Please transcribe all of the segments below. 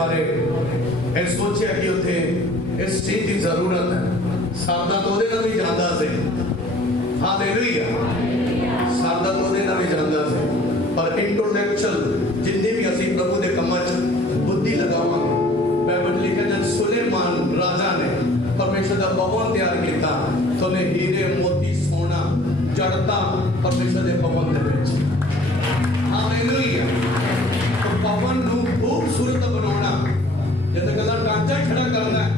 बारे ਇਹ सोचा कि उत्थे इस चीज की जरूरत है। सादा तो भी जाता से, हालेलुया, सादा तो भी जाता से, पर इंटेलेक्चुअल जिन्हें भी असी प्रभु के कामां च बुद्धि लगावांगे। बाइबल लिखा जब सुलेमान राजा ने परमेश्वर का भवन तैयार किया तो उन्हें हीरे मोती सोना जड़ता परमेश्वर के भवन दे विच। हालेलुया। तो भवन नूं खूबसूरत बनाना जब कदा ढांचा खड़ा करना है,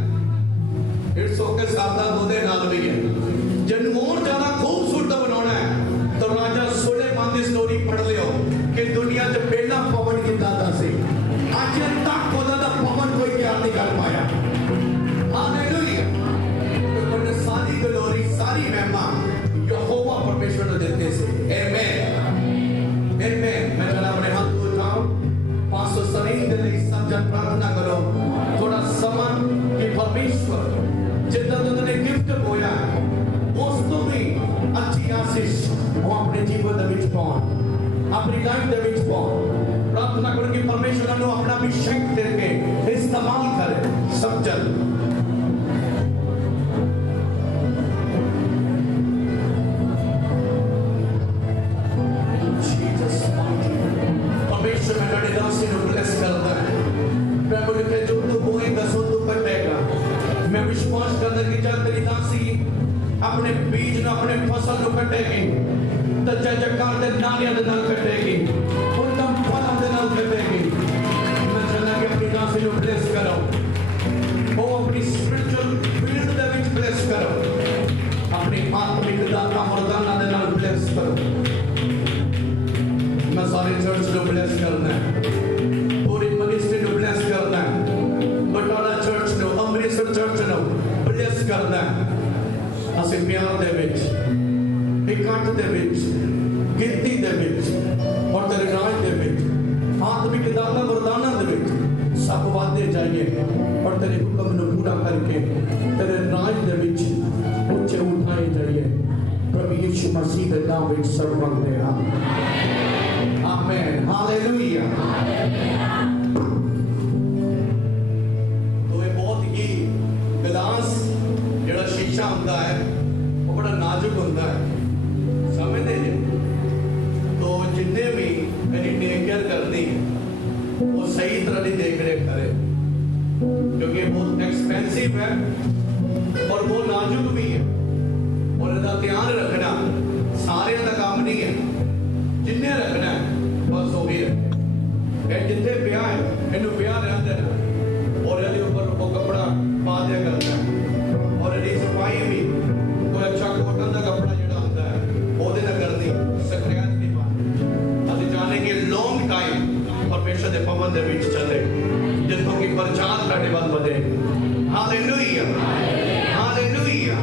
इट्स ओके, सादा दोदे नाल भी है। जब और ज्यादा खूबसूरत बनाना है तो राजा सुलेमान की स्टोरी पढ़ लियो कि दुनिया च पहला भवन कितना था सी, आज तक ओदा दा भवन कोई तैयार नहीं कर पाया। हालेलुया। तो सारी ग्लोरी सारी महिमा यहोवा परमेश्वर को देते से। आमेन, आमेन। मैं चला अपने हाथ उठाओ, 570 के लिए सब जन प्रार्थना करो थोड़ा समय कि परमेश्वर जितना तुमने गिफ्ट बोया उस तो भी अच्छी आशीष वो अपने जीवन दे विच पाउण, अपनी लाइफ दे विच पाउण। प्रार्थना करो कि परमेश्वर ने अपना अभिषेक देके इस्तेमाल करे सब जन। परमेश्वर में लड़े दासी को ब्लेस करता है। प्रभु ने जो तू बोएगा सो तू कटेगा। मैं विश्वास करता कि जब तेरी दासी अपने बीज न अपने फसल को कटेगी तो जयकार दे नारियल दे नाल कटेगी, उत्तम फलों दे नाल कटेगी। मैं चाहता कि अपनी दासी को ब्लेस करो, वो अपनी स्पिरिचुअल फील्ड दे विच ब्लेस करो, अपनी आत्मिक दाता वरदाना दे नाल ब्लेस करो। मैं सारे चर्च को ब्लेस करना है, पूरी मिनिस्ट्री को ब्लेस करना है, बटाला चर्च को, अमृतसर चर्च को ब्लेस करना है। असी प्यार दे विच, इकट्ठ दे विच, गिनती दे विच और तेरे राज दे विच, आत्मिक दाता वरदाना दे विच सब वादे जाइए और तेरे हुक्म को पूरा करके तेरे राज दे विच ऊंचे उठाए जाइए। प्रभु यीशु मसीह के नाम विच सब मांगते हैं। आमीन, हालेलुया। तो ये बहुत ही गिलास जेड़ा शीशा होता है वो बड़ा नाजुक होता है, समझते हैं। तो जिन्हें भी मेरी टेक केयर करनी है वो सही तरह की देख रेख करे, क्योंकि बहुत एक्सपेंसिव है और वो नाजुक भी है और इसका ध्यान रखना सारे का काम नहीं है। जिन्हें रखना है बस वो ही रखे। जितने ब्याह है इन्हें ब्याह रहते हैं और ये ऊपर वो कपड़ा पा दिया करता है और ये सफाई भी कोई अच्छा कॉटन का कपड़ा जो होता है वो ना करनी सक्रियत नहीं पानी। अभी जाने के लॉन्ग टाइम परमेश्वर के भवन के बीच चले जितों की प्रचार करने वाल बने। Hallelujah, hallelujah.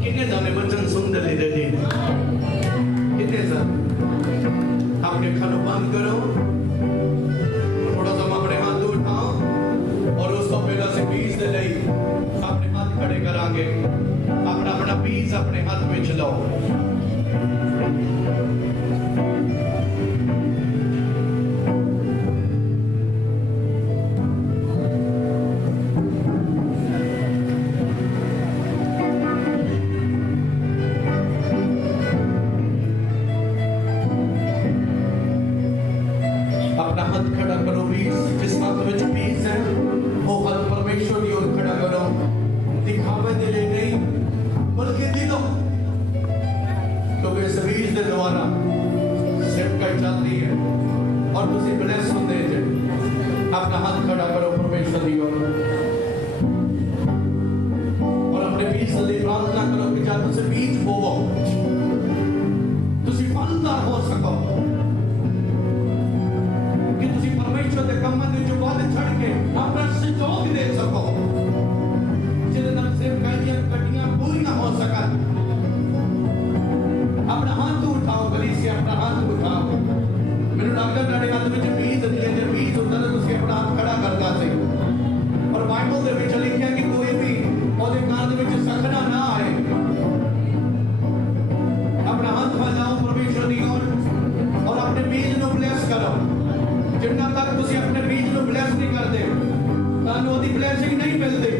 कितने जाने वचन सुनते लेते जी, कितने जाने अपने खानों बंद करो, थोड़ा सा अपने हाथ उठाओ और उसको पहला से बीज दे ले अपने हाथ खड़े करांगे, अपना अपना बीज अपने हाथ में चलाओ। ਤੁਸੀਂ ਆਪਣੇ ਬੀਜ ਨੂੰ ਬਲੈਸ ਨਹੀਂ ਕਰਦੇ, ਤੁਹਾਨੂੰ ਉਹਦੀ ਬਲੈਸਿੰਗ ਨਹੀਂ ਮਿਲਦੀ।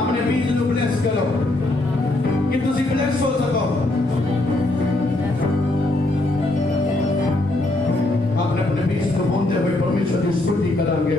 ਆਪਣੇ ਬੀਜ ਨੂੰ ਬਲੈਸ ਕਰੋ ਕਿ ਤੁਸੀਂ ਬਲੈਸ ਹੋ ਸਕੋ। ਆਪਣੇ ਆਪਣੇ ਬੀਜ ਨੂੰ ਬੋਂਦੇ ਹੋਏ ਪਰਮੇਸ਼ਰ ਦੀ स्तुति ਕਰਾਂਗੇ।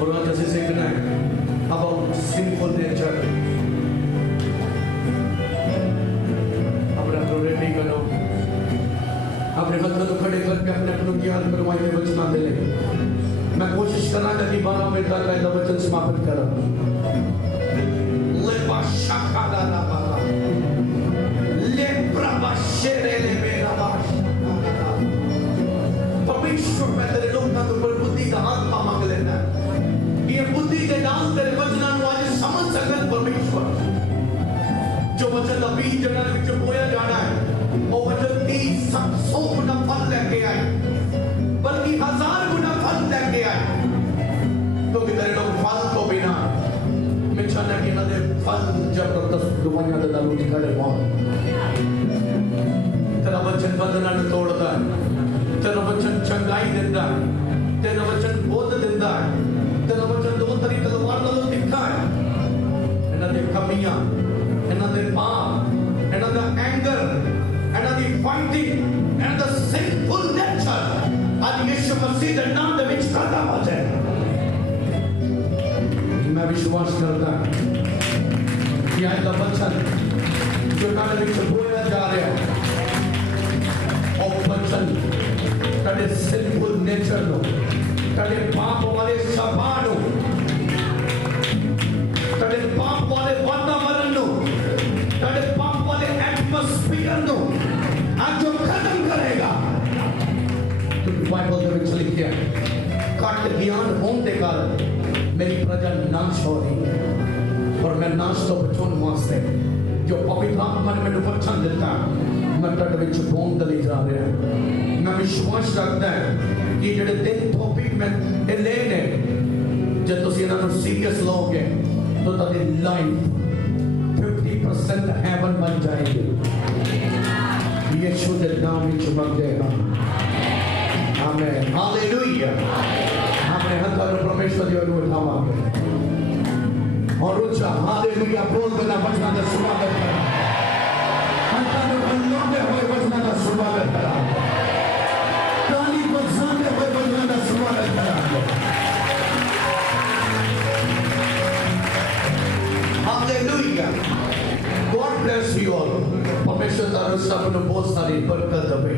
और आज ऐसे सीखना है about sinful nature। अपने को रेडी करो, अपने हाथ को खड़े करके अपने आप को ज्ञान करवाइए वचन दे ले। मैं कोशिश करना कि 12 मिनट तक का वचन समाप्त करा। ले बाशा दा दा बाला ले प्रभा शेरे ले मेरा बाश। परमेश्वर मैं तेरे लोगों के ऊपर बुद्धि का आत्मा मांग लेना है। ये बुद्धि के दान तेरे वचन को आज समझ सकन परमेश्वर। जो वचन का बीज जगह विच बोया जाना है वो वचन 30-100 गुना फल लेके आए, बल्कि 1000 गुना फल लेके आए। तो तेरे लोग फल तो बिना मैं चाहना कि ना दे फल जबरदस्त दुनिया दे दालू दिखाड़े मौत। तेरा वचन बंधना ने तोड़ता है, तेरा वचन चंगाई देता है, तेरा वचन बोध देता है, तेरा वचन दो तरीके तलवार नालों दिखा है। इन्हां दे कमियां, इन्हां दे पाप, इन्हां दा एंगर, इन्हां दी फाइटिंग, इन्हां दा सिंफुल नेचर आज यीशु मसीह दे नाम दे विच खत्म हो जाए। मैं विश्वास करता हूं कि आज का वचन जो नाम दे विच बोया जा रहा है और वचन तेरे सिंफुल नेचर नो, तेरे पाप वाले स्वभाव नो, तेरे पाप वाले वातावरण नो, तेरे पाप वाले एटमॉस्फेयर नो आज जो खत्म करेगा। तो बाइबल में लिखा है काट ज्ञान होने के कारण मेरी प्रजा नाश हो रही है और मैं नाश तो बचाने वास्ते जो पवित्र आत्मा ने मेरे वचन देता है मैं तट विच बोंद ले जा रहा हूं। मैं विश्वास रखता है कि जेडे 3 टॉपिक मैं लेने जे तुसी इन्हां नूं सीरियस लोगे तो तादी लाइफ 50% हेवन बन जाएगी। यीशु के नाम विच मंगेगा, आमीन, हालेलुया। अपने हाथ पर परमेश्वर दी ओर उठावांगे और ऊंचा हालेलुया बोल देना वचन का स्वागत करो। हाथों को बंदे हुए वचन का स्वागत करो, ताली बजाते हुए वचन का स्वागत करो। Hallelujah. God bless you all. परमेश्वर तारो सब को बहुत सारी बरकत दे।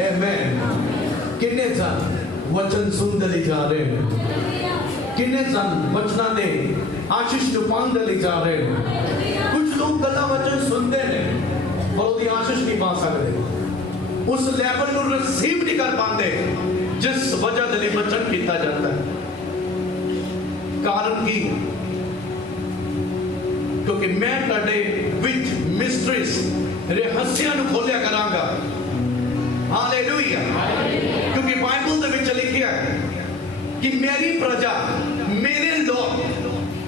आमीन। कितने जन वचन सुन ले जा रहे हैं? किन्ने जन वचना दे आशीष नु पाने ले जा रहे हैं। कुछ लोग गल्ला वचन सुनते हैं पर उसकी आशीष नहीं पा सकते, उस लेवल नु रिसीव नहीं कर पाते जिस वजह से वचन किया जाता है। कारण की क्योंकि मैं तुहाडे विच मिस्ट्रीज रहस्यां नु खोलिया करांगा। हालेलुया। क्योंकि बाइबल दे विच लिखिया है कि मेरी प्रजा मेरे लोग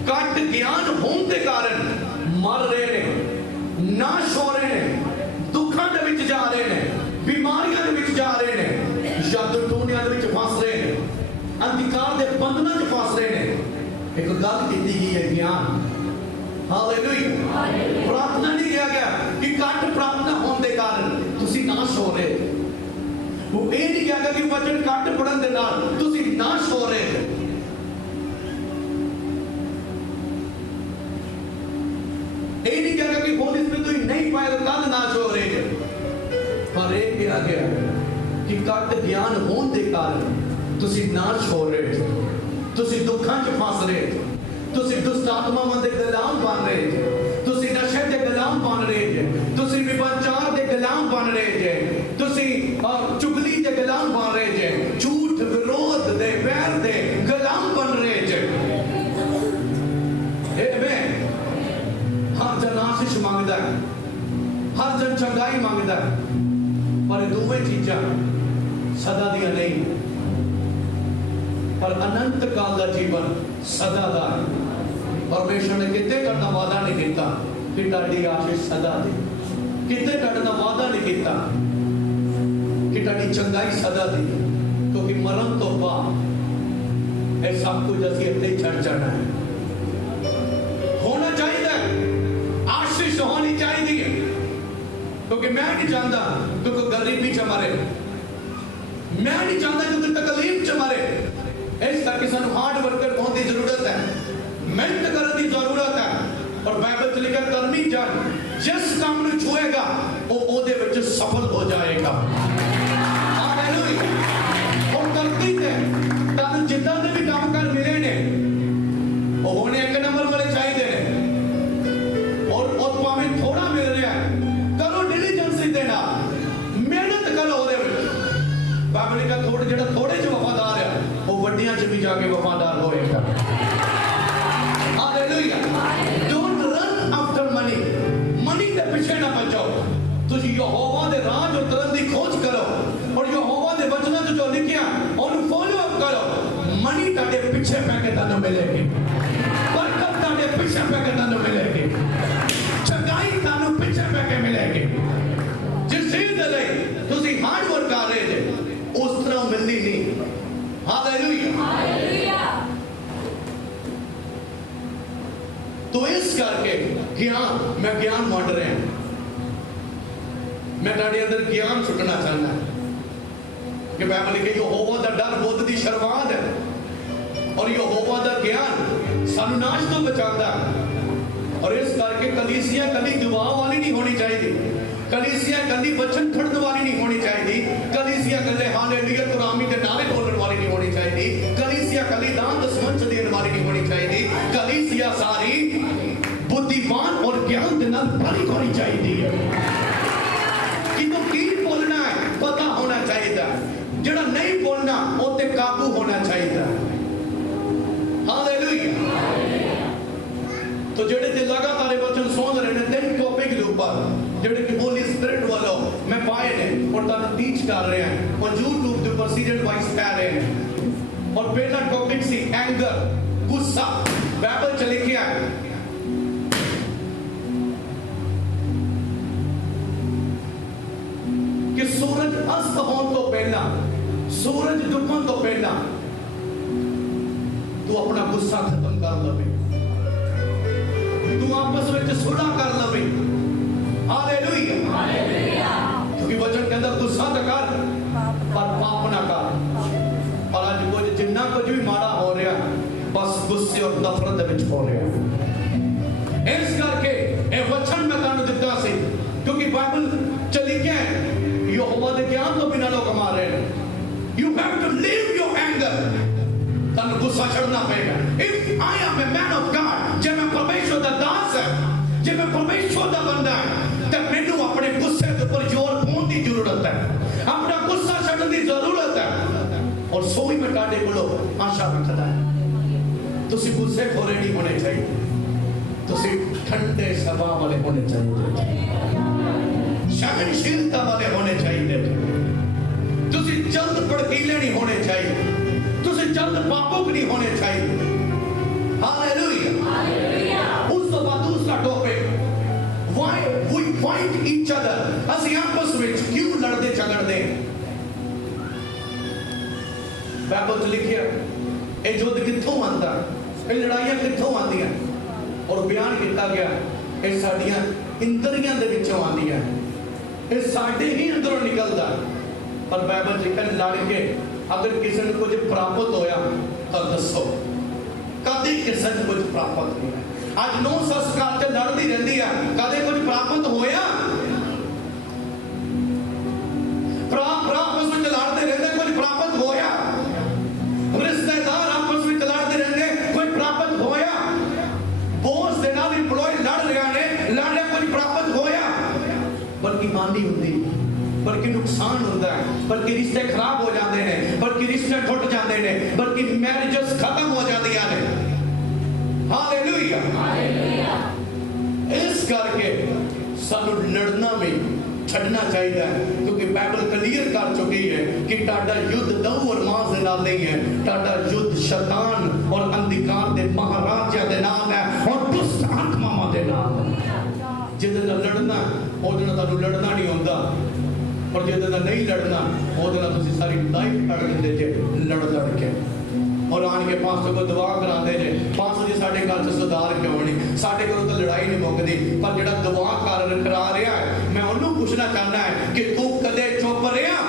घट ज्ञान होने के कारण मर रहे हैं, नाश हो रहे हैं, दुखों के विच जा रहे हैं, बीमारियों के विच जा रहे हैं, जादू टोनियां के विच फंस रहे हैं, अंधकार के बंधनों च फंस रहे हैं। एक गल की गई है ज्ञान। हालेलुया। प्रार्थना नहीं किया गया कि घट प्रार्थना होने के कारण तुसी नाश हो रहे, वो ये नहीं किया गया कि वचन घट पढ़न दे नाल तुसी नाश हो रहे। ये नहीं किया गया कि होली स्पिरिट तुसी नहीं पाए तो कल नाश हो रहे, पर ये किया गया कि घट ज्ञान होने के कारण तुसी नाश हो रहे, तुसी दुखों च फंस रहे, तुसी दुष्ट आत्मावां दे गुलाम बन रहे जे, तुसी नशे दे गुलाम बन रहे जे, तुसी व्यभिचार दे गुलाम बन रहे जे, तुसी चुगली दे गुलाम बन रहे जे, झूठ विरोध दे वैर दे गुलाम बन रहे जे। आमीन। हर जन आशीष मांगदा है, हर जन चंगाई मांगदा है, पर दोवें चीजां सदा दियां नहीं, पर अनंत काल का जीवन सदा दा है। परमेश्वर ने किते करना वादा नहीं किया कि ताड़ी आशीष सदा दे, किते करना वादा नहीं किया कि ताड़ी चंगाई सदा दी, क्योंकि मरण तो बाद ये सब कुछ असि इतने छड़ जाना है। होना चाहिए, आशीष होनी चाहिए, क्योंकि मैं नहीं चाहता क्योंकि गरीबी च मरे, मैं नहीं चाहता क्योंकि तकलीफ च मरे। इस करके सानू हार्ड वर्कर होने की जरूरत है, मेहनत करने की जरूरत है। और बाइबल च लिखा कर्मी जन जिस काम नूं छुएगा वो ओदे विच सफल हो जाएगा। हालेलुया। और करती है तानू जिद्दां दे भी काम कर मिले ने वो होने एक नंबर वाले चाहिए ने, और भावें थोड़ा मिल रहा है करो डिलीजेंस दे नाल, मेहनत करो ओदे विच। बाइबल लिखा थोड़े जेड़ा थोड़े च वफादार है वो वड्डियां च भी जाके वफादार होएगा। Hallelujah. Don't run after money, money के पीछे ना भजो, तुसी यहोवा दे राज और तरन दी खोज करो और यहोवा दे वचनां च जो लिखिया ओनु फॉलो अप करो। मनी ताडे पीछे पै के तानू मिलेगी, बरकत ताडे पीछे पै के तानू मिलेगी, चंगाई तानू पीछे पै के मिलेगी। जिस चीज दे लई तुसी हार्ड वर्क कर रहे जे उस तरह मिलनी नहीं। हालेलुया। तो इस करके ज्ञान, मैं ज्ञान बांट रहे हैं, मैं ताड़े अंदर ज्ञान सुटना चाहता कि बाइबल लिखे यहोवा दा डर बुद्ध दी शुरुआत है और यहोवा दा ज्ञान सानू नाश तो बचाता है। और इस करके कलीसिया कभी दुआ वाली नहीं होनी चाहिए, कलीसिया कभी वचन पढ़ने वाली नहीं होनी चाहिए, कलीसिया कले हालेलुया कुरामी के नारे बोलने वाली नहीं होनी चाहिए, कलीसिया कली दान दसवंश देने वाली नहीं होनी चाहिए, कलीसिया सारी बुद्धिमान और ज्ञान के नाल भरी होनी चाहिए। कि तो की बोलना है पता होना चाहिए, जेड़ा नहीं बोलना उते काबू होना चाहिए। हालेलुया। तो जेड़े ते लगातार वचन सुन रहे ने तीन टॉपिक के ऊपर जेड़े कि होली स्पिरिट वालों मैं पाए ने और ताने टीच कर रहे हैं और यूट्यूब के ऊपर सीजन वाइज पा रहे हैं। और पहला टॉपिक सी एंगर, गुस्सा। बाइबल च लिखिया है कि सूरज अस्त होने तो पहला, सूरज डुबन तो पहला तू अपना गुस्सा खत्म कर लवे, तू आपस में सुलह कर लवे। हालेलुया। क्योंकि वचन के अंदर गुस्सा तो कर पर पाप ना कर। और आज कुछ जिन्ना कुछ भी माड़ा हो रहा बस गुस्से और नफरत विच हो रहा। इस करके ये वचन मैं तुहानू दिता सी क्योंकि बाइबल च लिखिया है यहोवा दे ज्ञान तो बिना लोग मार रहे हैं। You have to leave your anger. तुहानू गुस्सा चढ़ना पेगा। If I am a man of God, जब मैं परमेश्वर दा दास है, जब मैं परमेश्वर दा बंदा है, तो मैनू अपने गुस्से के ऊपर जोर पाने की जरूरत है, अपना गुस्सा छड्डण की जरूरत है। और सोई में ताड़े कोलों आशा रखता है, तुसी गुस्से खोरे नहीं होने चाहिए, तुसी ठंडे स्वभाव वाले होने चाहिए, सहनशीलता वाले होने चाहिए, तुसी जल्द भड़कीले नहीं होने चाहिए, तुसी जल्द पापुक नहीं होने चाहिए। हालेलुया। उस तो बाद दूसरा topic, why we fight each other, ਅਸੀਂ आपस ਵਿੱਚ क्यों लड़ते झगड़ते हैं। बाइबल ਚ लिखिया ਇਹ युद्ध ਕਿੱਥੋਂ ਆਂਦਾ, ਇਹ ਲੜਾਈਆਂ ਕਿੱਥੋਂ ਆਂਦੀਆਂ, और बयान किया गया ਇਹ ਸਾਡੀਆਂ ਇੰਦਰੀਆਂ ਦੇ ਵਿੱਚੋਂ ਆਂਦੀਆਂ, ਇਹ ਸਾਡੇ ਹੀ ਅੰਦਰੋਂ ਨਿਕਲਦਾ। पर बाइबल लिखा लड़ के अगर किसी ने कुछ प्राप्त होया तो दसो, कभी किसी ने कुछ प्राप्त नहीं है। आज 9 संस्कार से लड़ती रहती है, कभी कुछ प्राप्त होया, आपस में लड़ते रहते कुछ प्राप्त होया, रिश्तेदार आपस में लड़ते रहते कुछ प्राप्त होया, बॉस के नाल एम्प्लॉय लड़ रहे कुछ प्राप्त होया, बल्कि हानि होती, बल्कि नुकसान होता है, बल्कि रिश्ते खराब हो जाते हैं, बल्कि रिश्ते टूट जाते हैं, बल्कि मैरिजेस खत्म हो जाती हैं। हालेलुया। इस करके सानू लड़ना भी छड़ना चाहिए, क्योंकि बाइबल क्लियर कर चुकी है कि ताड़ा युद्ध दऊ और मांस दे नाल नहीं है, ताड़ा युद्ध शैतान और अंधकार दे महाराजा दे नाल है और दुष्ट आत्मावां दे नाल है। जिहदे नाल लड़ना ओहदे नाल तानू लड़ना नहीं आउंदा, और जिहदे नाल नहीं लड़ना ओहदे नाल तुसीं सारी लाइफ कट दिंदे जे लड़ के, और आन के पास्टर को दुआ कराते जे, पास्टर जी साडे घर च सुधार क्यों नहीं, साडे कोल तो लड़ाई नहीं मुकदी, पर जिहड़ा दुआ करा रहा है, मैं उन्होंने पूछना चाहना है कि तू कदे चुप रहा।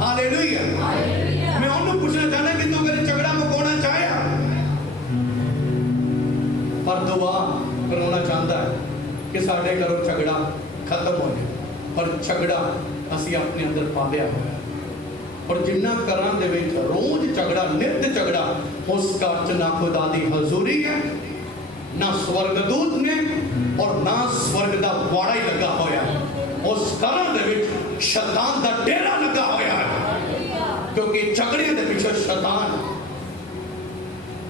हालेलुया। मैं उन्होंने पूछना चाहना कि तू कदे झगड़ा मुकाना चाहया, पर दुआ कराना चाहता है कि साडे घरों झगड़ा खत्म हो जाए, पर झगड़ा असी अपने अंदर पा लिया है, और जिन्ना घरां दे विच रोज झगड़ा, नित झगड़ा, उस घर च ना खुदा दी हजूरी है, ना स्वर्गदूत ने, और ना स्वर्ग दा वाड़ा ही लगा होया, उस घर दे विच शैतान दा डेरा लगा होया है, क्योंकि झगड़े दे पीछे शैतान,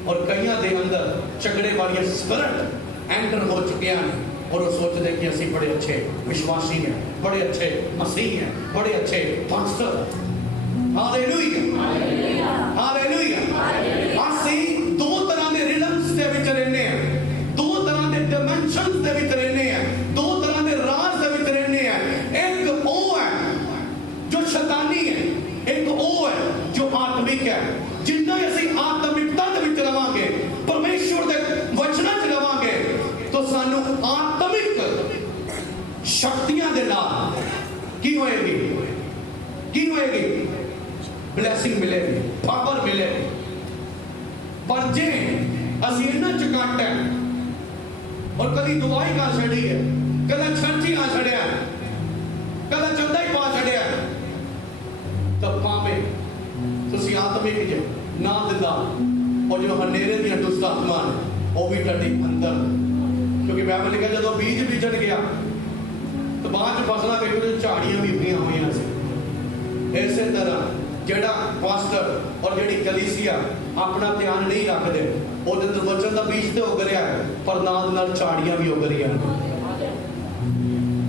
और कईयां दे अंदर झगड़े वाली स्पिरिट एंटर हो चुके हैं, और वो सोचते हैं कि असी बड़े अच्छे विश्वासी हैं, बड़े अच्छे मसीह हैं, बड़े अच्छे पास्टर हैं। हालेलुया। हालेलुया। असी दो तरह के रिदम्स दे विच रहने हैं, दो तरह के डायमेंशंस दे विच रहने हैं, दो तरह के राज दे विच रहने हैं। एक वो है जो शैतानी है, एक वो है जो आत्मिक है। जिन्ना असी आत्मिकता दे विच रवांगे, परमेश्वर दे वचनां च रवांगे, तो सानू आत्मिक शक्तियां दे नाल की होएगी, की होएगी, ब्लैसिंग मिलेगी, पावर मिलेगी। पर जे असी इन्ना चकाट है, और कभी दुआई का छड़ी है, कदा चर्च ही आ छड़िया, कदा चंदा ही पा छड़िया, तब पावे तुसी आत्मिक जे ना दिंदा, और जो हनेरे दी दुष्ट आत्मा वो भी तुहाडे अंदर, क्योंकि बाइबल लिखा जब बीज बीजन गया तो बाद फसलों देखो जो झाड़ियां भी उगियां हुई सी। इस तरह जेड़ा पास्टर और जेड़ी कलीसिया अपना ध्यान नहीं रखते, उहदे अंदर वचन का बीज तो उग रहा है, पर नाल नाल झाड़ियां भी उग रही हैं,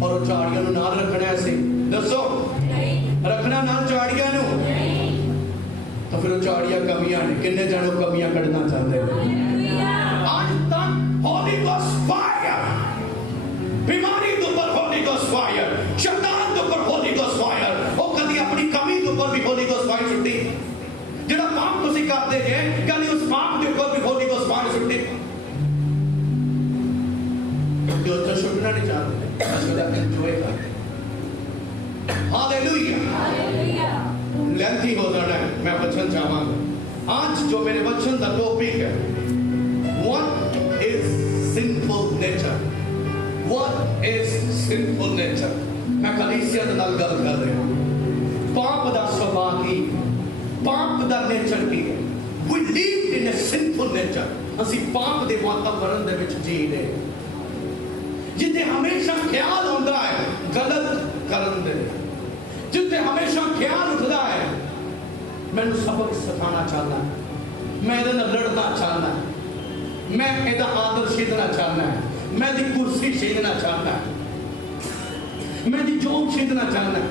और झाड़ियां नूं नाल रखना है सी, दसो रखना नाल झाड़ियां नूं, तो फिर झाड़ियां कमियां ने, किन्ने जानो कमियां कढ़ना चाहते हैं। आज तक होली गोस्ट फायर, बीमारी के ऊपर होली गोस्ट फायर, शैतान के ऊपर होली गोस्ट फायर, वो कभी अपनी कमी के ऊपर भी होली गोस्ट फायर छुट्टी, जेड़ा पाप तुसी करते जे कभी उस पाप के ऊपर भी होली गोस्ट फायर छुट्टी, जो तो छुटना नहीं चाहते, उसका एंजॉय करते। हालेलुया। लेंथी हो जाना है, मैं वचन चाहूंगा आज जो मेरे वचन का टॉपिक है, what is sinful nature, what is sinful nature. मैं कलीसिया दे नाल गल कर रहा हूं, पाप दा स्वभाव की पाप का नेचर की है। We live in a sinful nature। ਅਸੀਂ ਪਾਪ ਦੇ ਵਾਤਾਵਰਣ ਦੇ ਵਿੱਚ ਜੀ ਰਹੇ, ਜਿੱਥੇ ਹਮੇਸ਼ਾ ਖਿਆਲ ਹੁੰਦਾ ਹੈ ਗਲਤ ਕਰਨ ਦੇ, ਜਿੱਥੇ ਹਮੇਸ਼ਾ ਖਿਆਲ ਉੱਠਦਾ ਹੈ ਮੈਨੂੰ ਸਬਕ ਸਿਖਾਉਣਾ ਚਾਹੁੰਦਾ, ਮੈਂ ਇਹਦੇ ਨਾਲ ਲੜਨਾ ਚਾਹੁੰਦਾ, ਮੈਂ ਇਹਦਾ ਆਦਰ ਛੀਨਣਾ ਚਾਹੁੰਦਾ, मैं दी कुर्सी छीनना चाहता, मैं दी जॉब छीनना चाहता,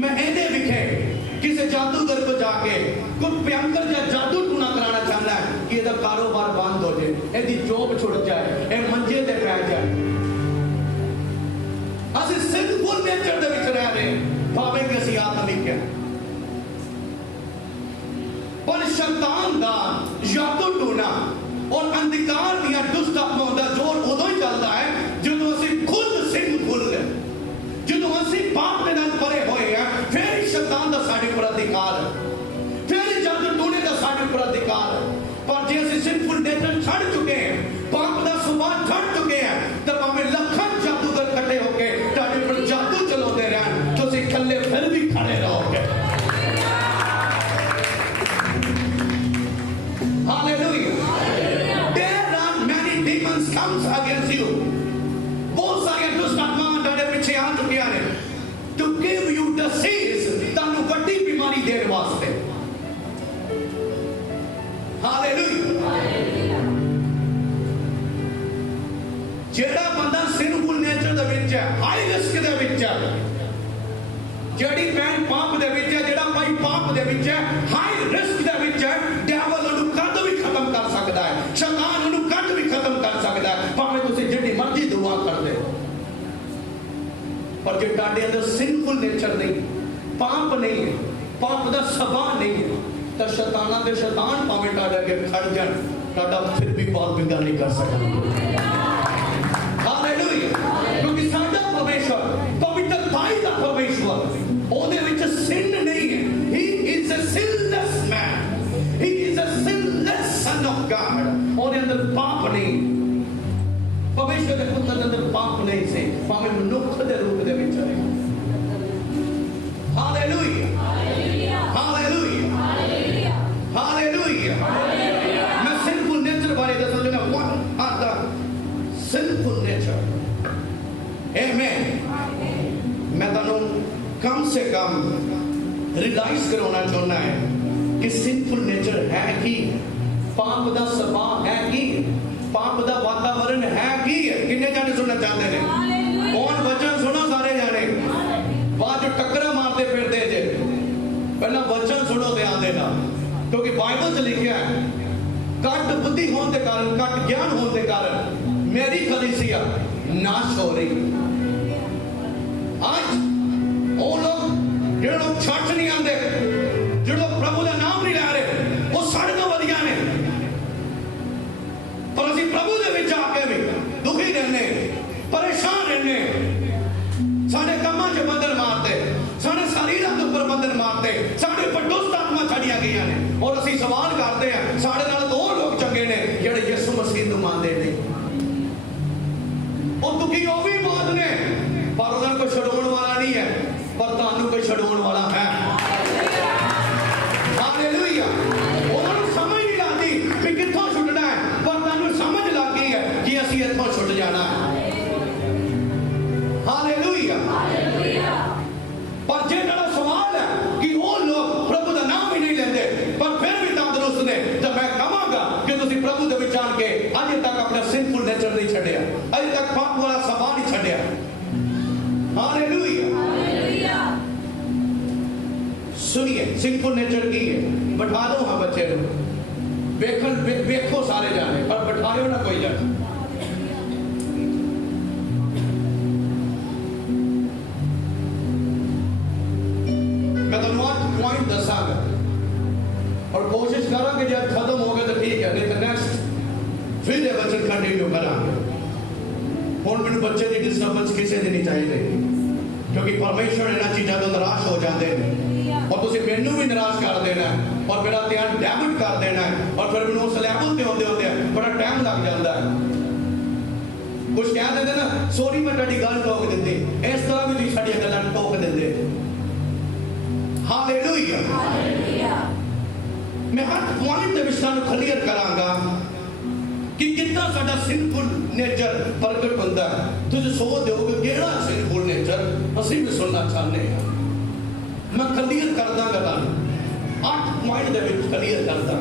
मैं ऐसे विखे किसी जादूगर को जाके कोई भयंकर या जादू टूना कराना चाहता है कि इसका कारोबार बंद हो जाए, इसकी जॉब छुट जाए, ये मंजे ते पै जाए। असि सिंफुल नेचर दे विच रह रहे भावें कि असि आत्मिक है, पर शैतान दा जादू टूना और अंधकार दिया दुष्ट आत्माओं का जोर उदों ही चलता है जो असी खुद सिंफुल है, जो असी पाप के नाल भरे हुए हैं, फिर ही शैतान का साडे पर अधिकार है, फिर ही जादू टूने का साडे पर अधिकार है। पर जे असी सिंफुल नेचर छड़ चुके हैं, पाप का सुभाव छड़ चुके हैं, तो भावें लखन जादूगर इकट्ठे होकर तुहाडे पर जादू चलाते रहन, तो असी इकल्ले फिर भी खड़े रहोगे। हालेलुया। comes against you, बहुत सारे दुष्ट आत्माएं तेरे पीछे आ चुके हैं to give you disease, तानु बड़ी बीमारी देने वास्ते। हालेलुया। जेड़ा बंदा सिंफुल नेचर दे विच है, हाई रिस्क दे विच है, जेड़ी भैन पाप दे विच है, जेड़ा भाई पाप दे विच है, हाई रिस्क दे विच है, डेविल उन्हें कद भी खत्म कर सकता है, शैतान उन्हें कद भी खत्म कर सकता है, भावें तुसीं जितनी मर्जी दुआ कर दे। पर जे तुहाडे अंदर सिंफुल नेचर नहीं, पाप नहीं है, पाप दा सुभाव नहीं है, तो शैतानां दे शैतान भावें तुहाडे अगे खड़ जाण, तुहाडा फिर भी पाप बिगा नहीं कर सकदा। हालेलुया। क्योंकि साडा परमेश्वर पवित्रताई दा परमेश्वर, ਉਹਦੇ ਵਿੱਚ sin नहीं है। He is a sinless man, he is a sinless son of God। ਉਹਦੇ ਅੰਦਰ ਪਾਪ ਨਹੀਂ, परमेश्वर ਦੇ ਪੁੱਤਰ ਦੇ ਅੰਦਰ ਪਾਪ ਨਹੀਂ ਸੀ, ਭਾਵੇਂ ਮਨੁੱਖ ਦੇ ਰੂਪ ਦੇ ਵਿੱਚ ਰਹੇ। Hallelujah, hallelujah, hallelujah, hallelujah. ਮੈਂ sinful nature ਬਾਰੇ ਦੱਸਣਾ ਚਾਹੁੰਦਾ, what are the sinful nature? Amen। मैं ਤੁਹਾਨੂੰ कम से कम रियलाइज करवाना चाहना है कि सिंफुल नेचर है कि पाप का सुभाव है कि पाप का वातावरण है कि किन्ने जाने सुनना चाहते हैं? कौन वचन सुनो सारे जाने, बाद जो टक्करा मारते फिरते जे, पहला वचन सुनो ध्यान देना, क्योंकि बाइबल से लिखा है घट बुद्धि होने के कारण, घट ज्ञान होने के कारण मेरी कलीसिया नाश हो रही। आज वो लोग जो लोग चर्च नहीं आते, जो लोग प्रभु का नाम नहीं लै रहे, वो साढ़े तो वधिया ने, पर असीं प्रभु दे विच आके भी दुखी रहने, परेशान रहने, साढ़े कामां च बंधन मारते, साढ़े शरीरां दे उपर बंधन मारते, साढ़े पर दुष्ट आत्मा छड़ियां गईयां ने, और असीं सवाल करते हैं साढ़े नाल दो लोग चंगे ने जिहड़े यीशु मसीह नूं मानदे ने। वो दुखी वो भी बहुत ने, पर उन्हां कोई छड़ाउण वाला नहीं है, पर तुहानू कोई छड़ाउण वाला है। हालेलुया। उन्होंने समझ नहीं लगती कि कित्थों छुटना है, पर तुहानू समझ लग गई है कि असीं इत्थों छुट जाना है। हालेलुया। पर जे मेरा सवाल है कि वो लोग प्रभु का नाम ही नहीं लेते पर फिर भी तंदुरुस्त ने, तो मैं कहांगा कि तुसीं प्रभु दे विच आण के अजे तक अपना सिंफुल नेचर नहीं छड्डिया, अजे तक पाप वाला सुभाव नहीं छड्डिया। हालेलुया। सुनिए सिंफुल नेचर की है, बैठा दो हाँ बच्चे देखो सारे जाने, पर बैठाओ ना कोई जाने। मैं तो पॉइंट दसागा और कोशिश करा कि जब खत्म हो गया तो ठीक है, नहीं तो नेक्स्ट फिर ये बच्चे कंटिन्यू करा। हुण मैनूं बच्चे की डिस्टर्बेंस किसी की नहीं चाहिए, क्योंकि परमेश्वर इन्हां चीज़ों तो निराश हो जाते हैं, और तुसीं मैनूं भी निराश कर देना है, और मेरा ध्यान डाइवर्ट कर देना है, और फिर मैनूं उस लैवल ते होंदे होंदे बड़ा टाइम लग जाता है। कुछ कह देंगे ना, सॉरी मैं तुहाडी गल टोक दित्ती, इस तरह भी तुसीं साडीआं गल्लां टोक दिंदे। हालेलुया। मैं हर पॉइंट के विच तुहानूं क्लीयर करांगा कि कितना साडा सिंफुल नेचर प्रगट होंदा है। तुसीं सोचदे हो कि किहड़ा सिंफुल नेचर असीं भी सुनना चाहते हैं। मैं क्लीयर कर दांगा तुहानूं 8 पॉइंट दे विच क्लीयर करदा।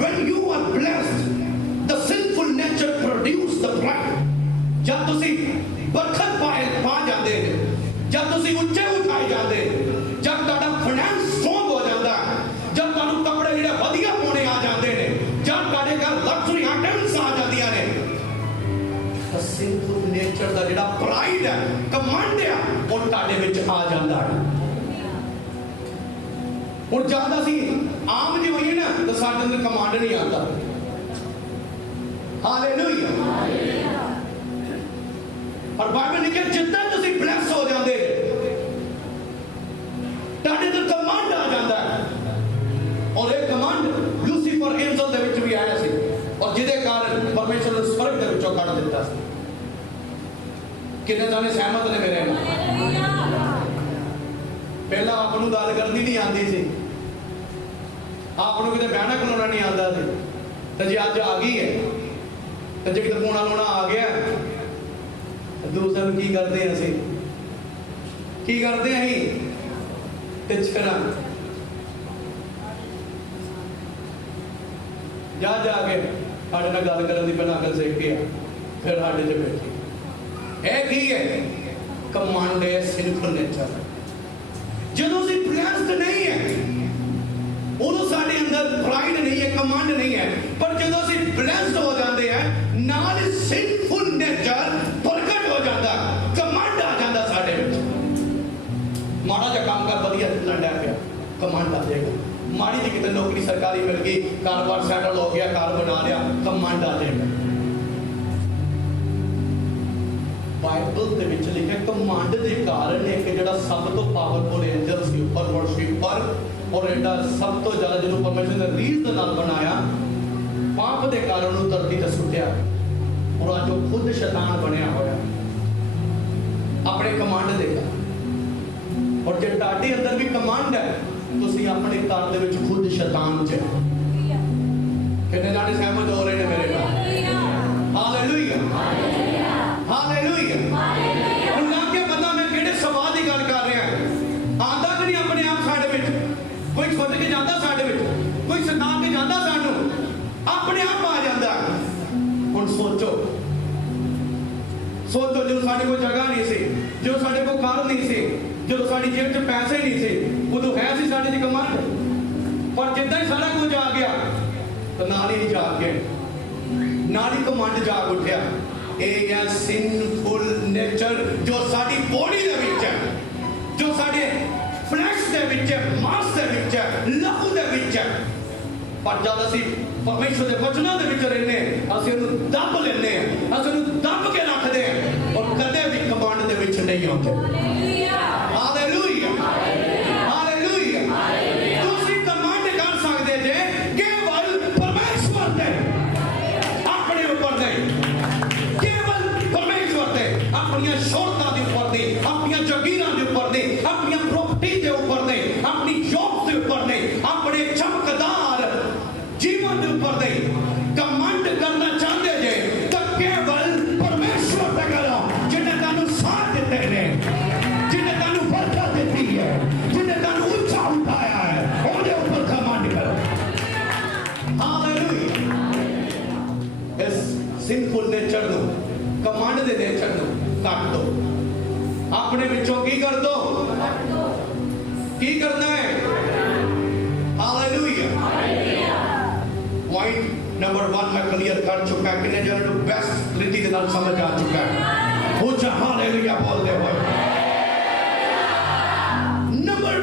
When you are blessed, the sinful nature produce the pride. जब तुसीं बरकत पा जाते हैं, जब तुसीं उच्चे उठाए जाते हैं, जब तुहाडा फाइनेंस स्ट्रॉन्ग हो जाता है, जब तुहानूं कपड़े जिहड़े वधिया पाउणे आ जाते हैं, जब तुहाडे घर लग्जरी आइटम्स आ जांदियां ने, तो सिंफुल नेचर दा जिहड़ा प्राइड है, कमांड है, वो तुहाडे विच आ जांदा है। और जब असीं आम जी होइए ना तो साडे अंदर कमांड नहीं आता। हालेलुया। और बाइबल लिखे जितना तुसीं ब्लेस हो जाते तुहाडे अंदर कमांड आ जाता है। और एक कमांड लूसीफर एंजल दे विच भी आया सी और जिहदे कारण परमेश्वर ने स्वर्ग दे विचों कढ दित्ता सी। किन्ने जाने सहमत ने मेरे नाल? पहला आप नूं गल करनी नहीं आती सी, आप नूं किते बहना खलोना नहीं आता सी, तो जी अज आ गई है तो जे किते पूना लोना आ गया दूसरे नूं की करते हैं असीं? की करते हैं असीं? ते छड़ा जा जाके साडे नाल गल करन दी पहला अकल सीख के फिर साडे च बैठी है की है कमांड है सिंफुल नेचर। ਜਦੋਂ ਅਸੀਂ ਬਲੈਸਡ ਨਹੀਂ ਹੈ ਉਦੋਂ ਸਾਡੇ ਅੰਦਰ ਪ੍ਰਾਈਡ ਨਹੀਂ ਹੈ, ਕਮਾਂਡ ਨਹੀਂ ਹੈ, ਪਰ ਜਦੋਂ ਅਸੀਂ ਬਲੈਸਡ ਹੋ ਜਾਂਦੇ ਆ ਨਾਲ ਹੀ ਸਿੰਫੁਲ ਨੇਚਰ ਪ੍ਰਗਟ ਹੋ ਜਾਂਦਾ, ਕਮਾਂਡ ਆ ਜਾਂਦਾ ਸਾਡੇ ਵਿੱਚ। ਮਾੜਾ ਜਿਹਾ ਕੰਮ ਕਰ ਵਧੀਆ ਚੱਲਣ ਲੱਗ ਪਿਆ, ਕਮਾਂਡ ਆ ਜਾਏਗਾ। ਮਾੜੀ ਜਿਹੀ ਕਿਤੇ ਨੌਕਰੀ ਸਰਕਾਰੀ ਮਿਲ ਗਈ, ਕਾਰੋਬਾਰ ਸੈਟਲ ਹੋ ਗਿਆ, ਕਾਰ ਬਣਾ ਲਿਆ, ਕਮਾਂਡ ਆ ਜਾਏਗਾ। बाइबल ਦੇ ਵਿੱਚ ਲਿਖਿਆ ਕਮਾਂਡ ਦੇ ਕਾਰਨ ਇੱਕ ਜਿਹੜਾ ਸਭ ਤੋਂ ਪਾਵਰਫੁਲ ਐਂਜਲ ਸੀ ਉੱਪਰ ਵਰਸ਼ਿਪਰ ਔਰ ਇਹਦਾ ਸਭ ਤੋਂ ਜ਼ਿਆਦਾ ਜਿਹਨੂੰ ਪਰਮੇਸ਼ਰ ਨੇ ਰੀਝ ਦੇ ਨਾਲ ਬਣਾਇਆ, ਪਾਪ ਦੇ ਕਾਰਨ ਉਹਨੂੰ ਧਰਤੀ ਤੇ ਸੁੱਟਿਆ ਔਰ ਅੱਜ ਉਹ ਖੁਦ ਸ਼ੈਤਾਨ ਬਣਿਆ ਹੋਇਆ ਆਪਣੇ ਕਮਾਂਡ ਦੇ ਕਾਰਨ। ਔਰ ਜੇ ਤੁਹਾਡੇ ਅੰਦਰ ਵੀ ਕਮਾਂਡ ਹੈ ਤੁਸੀਂ ਆਪਣੇ ਘਰ ਦੇ ਵਿੱਚ ਖੁਦ ਸ਼ੈਤਾਨ ਚ ਕਿੰਨੇ ਜਾਣੇ ਸਹਿਮਤ ਹੋ ਰਹੇ ਨੇ ਮੇਰੇ ਨਾਲ? ਹਾਲੇਲੂਇਆ। हालेलुया। ਹੁਣ ਲੱਗ ਗਿਆ ਪਤਾ ਮੈਂ ਕਿਹੜੇ ਸਵਾਦ ਦੀ ਗੱਲ ਕਰ ਰਿਹਾ। ਆਂਦਾ ਕਿ ਨਹੀਂ ਆਪਣੇ ਆਪ ਸਾਡੇ ਵਿੱਚ ਕੋਈ ਸੋਚ ਕੇ ਜਾਂਦਾ, ਸਾਡੇ ਵਿੱਚ ਕੋਈ ਸਤਾਨ ਕੇ ਜਾਂਦਾ, ਸਾਨੂੰ ਆਪਣੇ ਆਪ ਆ ਜਾਂਦਾ। ਹੁਣ ਸੋਚੋ ਜਦੋਂ ਸਾਡੇ ਕੋਲ ਜਗ੍ਹਾ ਨਹੀਂ ਸੀ, ਜਦੋਂ ਸਾਡੇ ਕੋਲ ਕਾਰ ਨਹੀਂ ਸੀ, ਜਦੋਂ ਸਾਡੀ ਜੇਬ 'ਚ ਪੈਸੇ ਨਹੀਂ ਸੀ, ਉਦੋਂ ਹੈ ਸੀ ਸਾਡੇ 'ਚ ਕਮਾਂਡ। ਪਰ ਜਿੱਦਾਂ ਹੀ ਸਾਰਾ ਕੁਝ ਆ ਗਿਆ ਤਾਂ ਨਾਲ ਹੀ ਜਾਗ ਗਏ, ਨਾਲ ਹੀ ਕਮਾਂਡ ਜਾਗ ਉੱਠਿਆ। ਇਹ ਹੈ ਸਿੰਫੁਲ ਨੇਚਰ ਜੋ ਸਾਡੀ ਬੋਡੀ ਦੇ ਵਿੱਚ ਹੈ, ਜੋ ਸਾਡੇ ਫਲੈਸ਼ ਦੇ ਵਿੱਚ ਹੈ, ਮਾਸ ਦੇ ਵਿੱਚ ਹੈ, ਲਹੂ ਦੇ ਵਿੱਚ ਹੈ। ਪਰ ਜਦ ਅਸੀਂ ਪਰਮੇਸ਼ਰ ਦੇ ਵਚਨਾਂ ਦੇ ਵਿੱਚ ਰਹਿੰਦੇ ਅਸੀਂ ਉਹਨੂੰ ਦੱਬ ਲੈਂਦੇ ਹਾਂ, ਅਸੀਂ ਉਹਨੂੰ ਦੱਬ ਕੇ ਰੱਖਦੇ ਹਾਂ ਔਰ ਕਦੇ ਵੀ ਕਮਾਂਡ ਦੇ ਵਿੱਚ ਨਹੀਂ ਆਉਂਦੇ। ਹਾਲੇਲੂਇਆ। ਹਾਲੇਲੂਇਆ। ਤੁਸੀਂ ਕਮਾਂਡ ਕਰ ਸਕਦੇ ਜੇ ਕੇਵਲ ਪਰਮੇਸ਼ਰ ਦੇ, ਆਪਣੇ ਉੱਪਰ ਨਹੀਂ, अपनी शोरता के ऊपर नहीं, अपनी जगीर के ऊपर नहीं, अपनी प्रॉपर्टी के ऊपर नहीं, अपनी जॉब के ऊपर नहीं, अपने चमकदार जीवन के ऊपर नहीं। कमांड करना चाहते जे तो केवल परमेश्वर पे करो जिन्हें तुहानू साथ दिते ने, जिन्हें तुहानू बरकत दी है, जिन्हें तुहानू ऊंचा उठाया है, उनके ऊपर कमांड करो। हालेलुया। इस सिंफुल नेचर को, कमांड दे नेचर को ਕੱਟ ਦੋ, ਆਪਣੇ ਵਿੱਚੋਂ ਕੀ ਕਰ ਦੋ? ਕੀ ਕਰਨਾ ਹੈ? ਹਾਲੇਲੂਇਆ। ਪੁਆਇੰਟ ਨੰਬਰ 1 ਮੈਂ ਕਲੀਅਰ ਕਰ ਚੁੱਕਾ, ਕਿੰਨੇ ਜਣਾਂ ਨੂੰ ਬੈਸਟ ਤਰੀਕੇ ਦੇ ਨਾਲ ਸਮਝ ਆ ਚੁੱਕਾ ਹੈ? ਉੱਚਾ ਹਾਲੇਲੂਇਆ ਬੋਲਦੇ ਹੋਏ। ਨੰਬਰ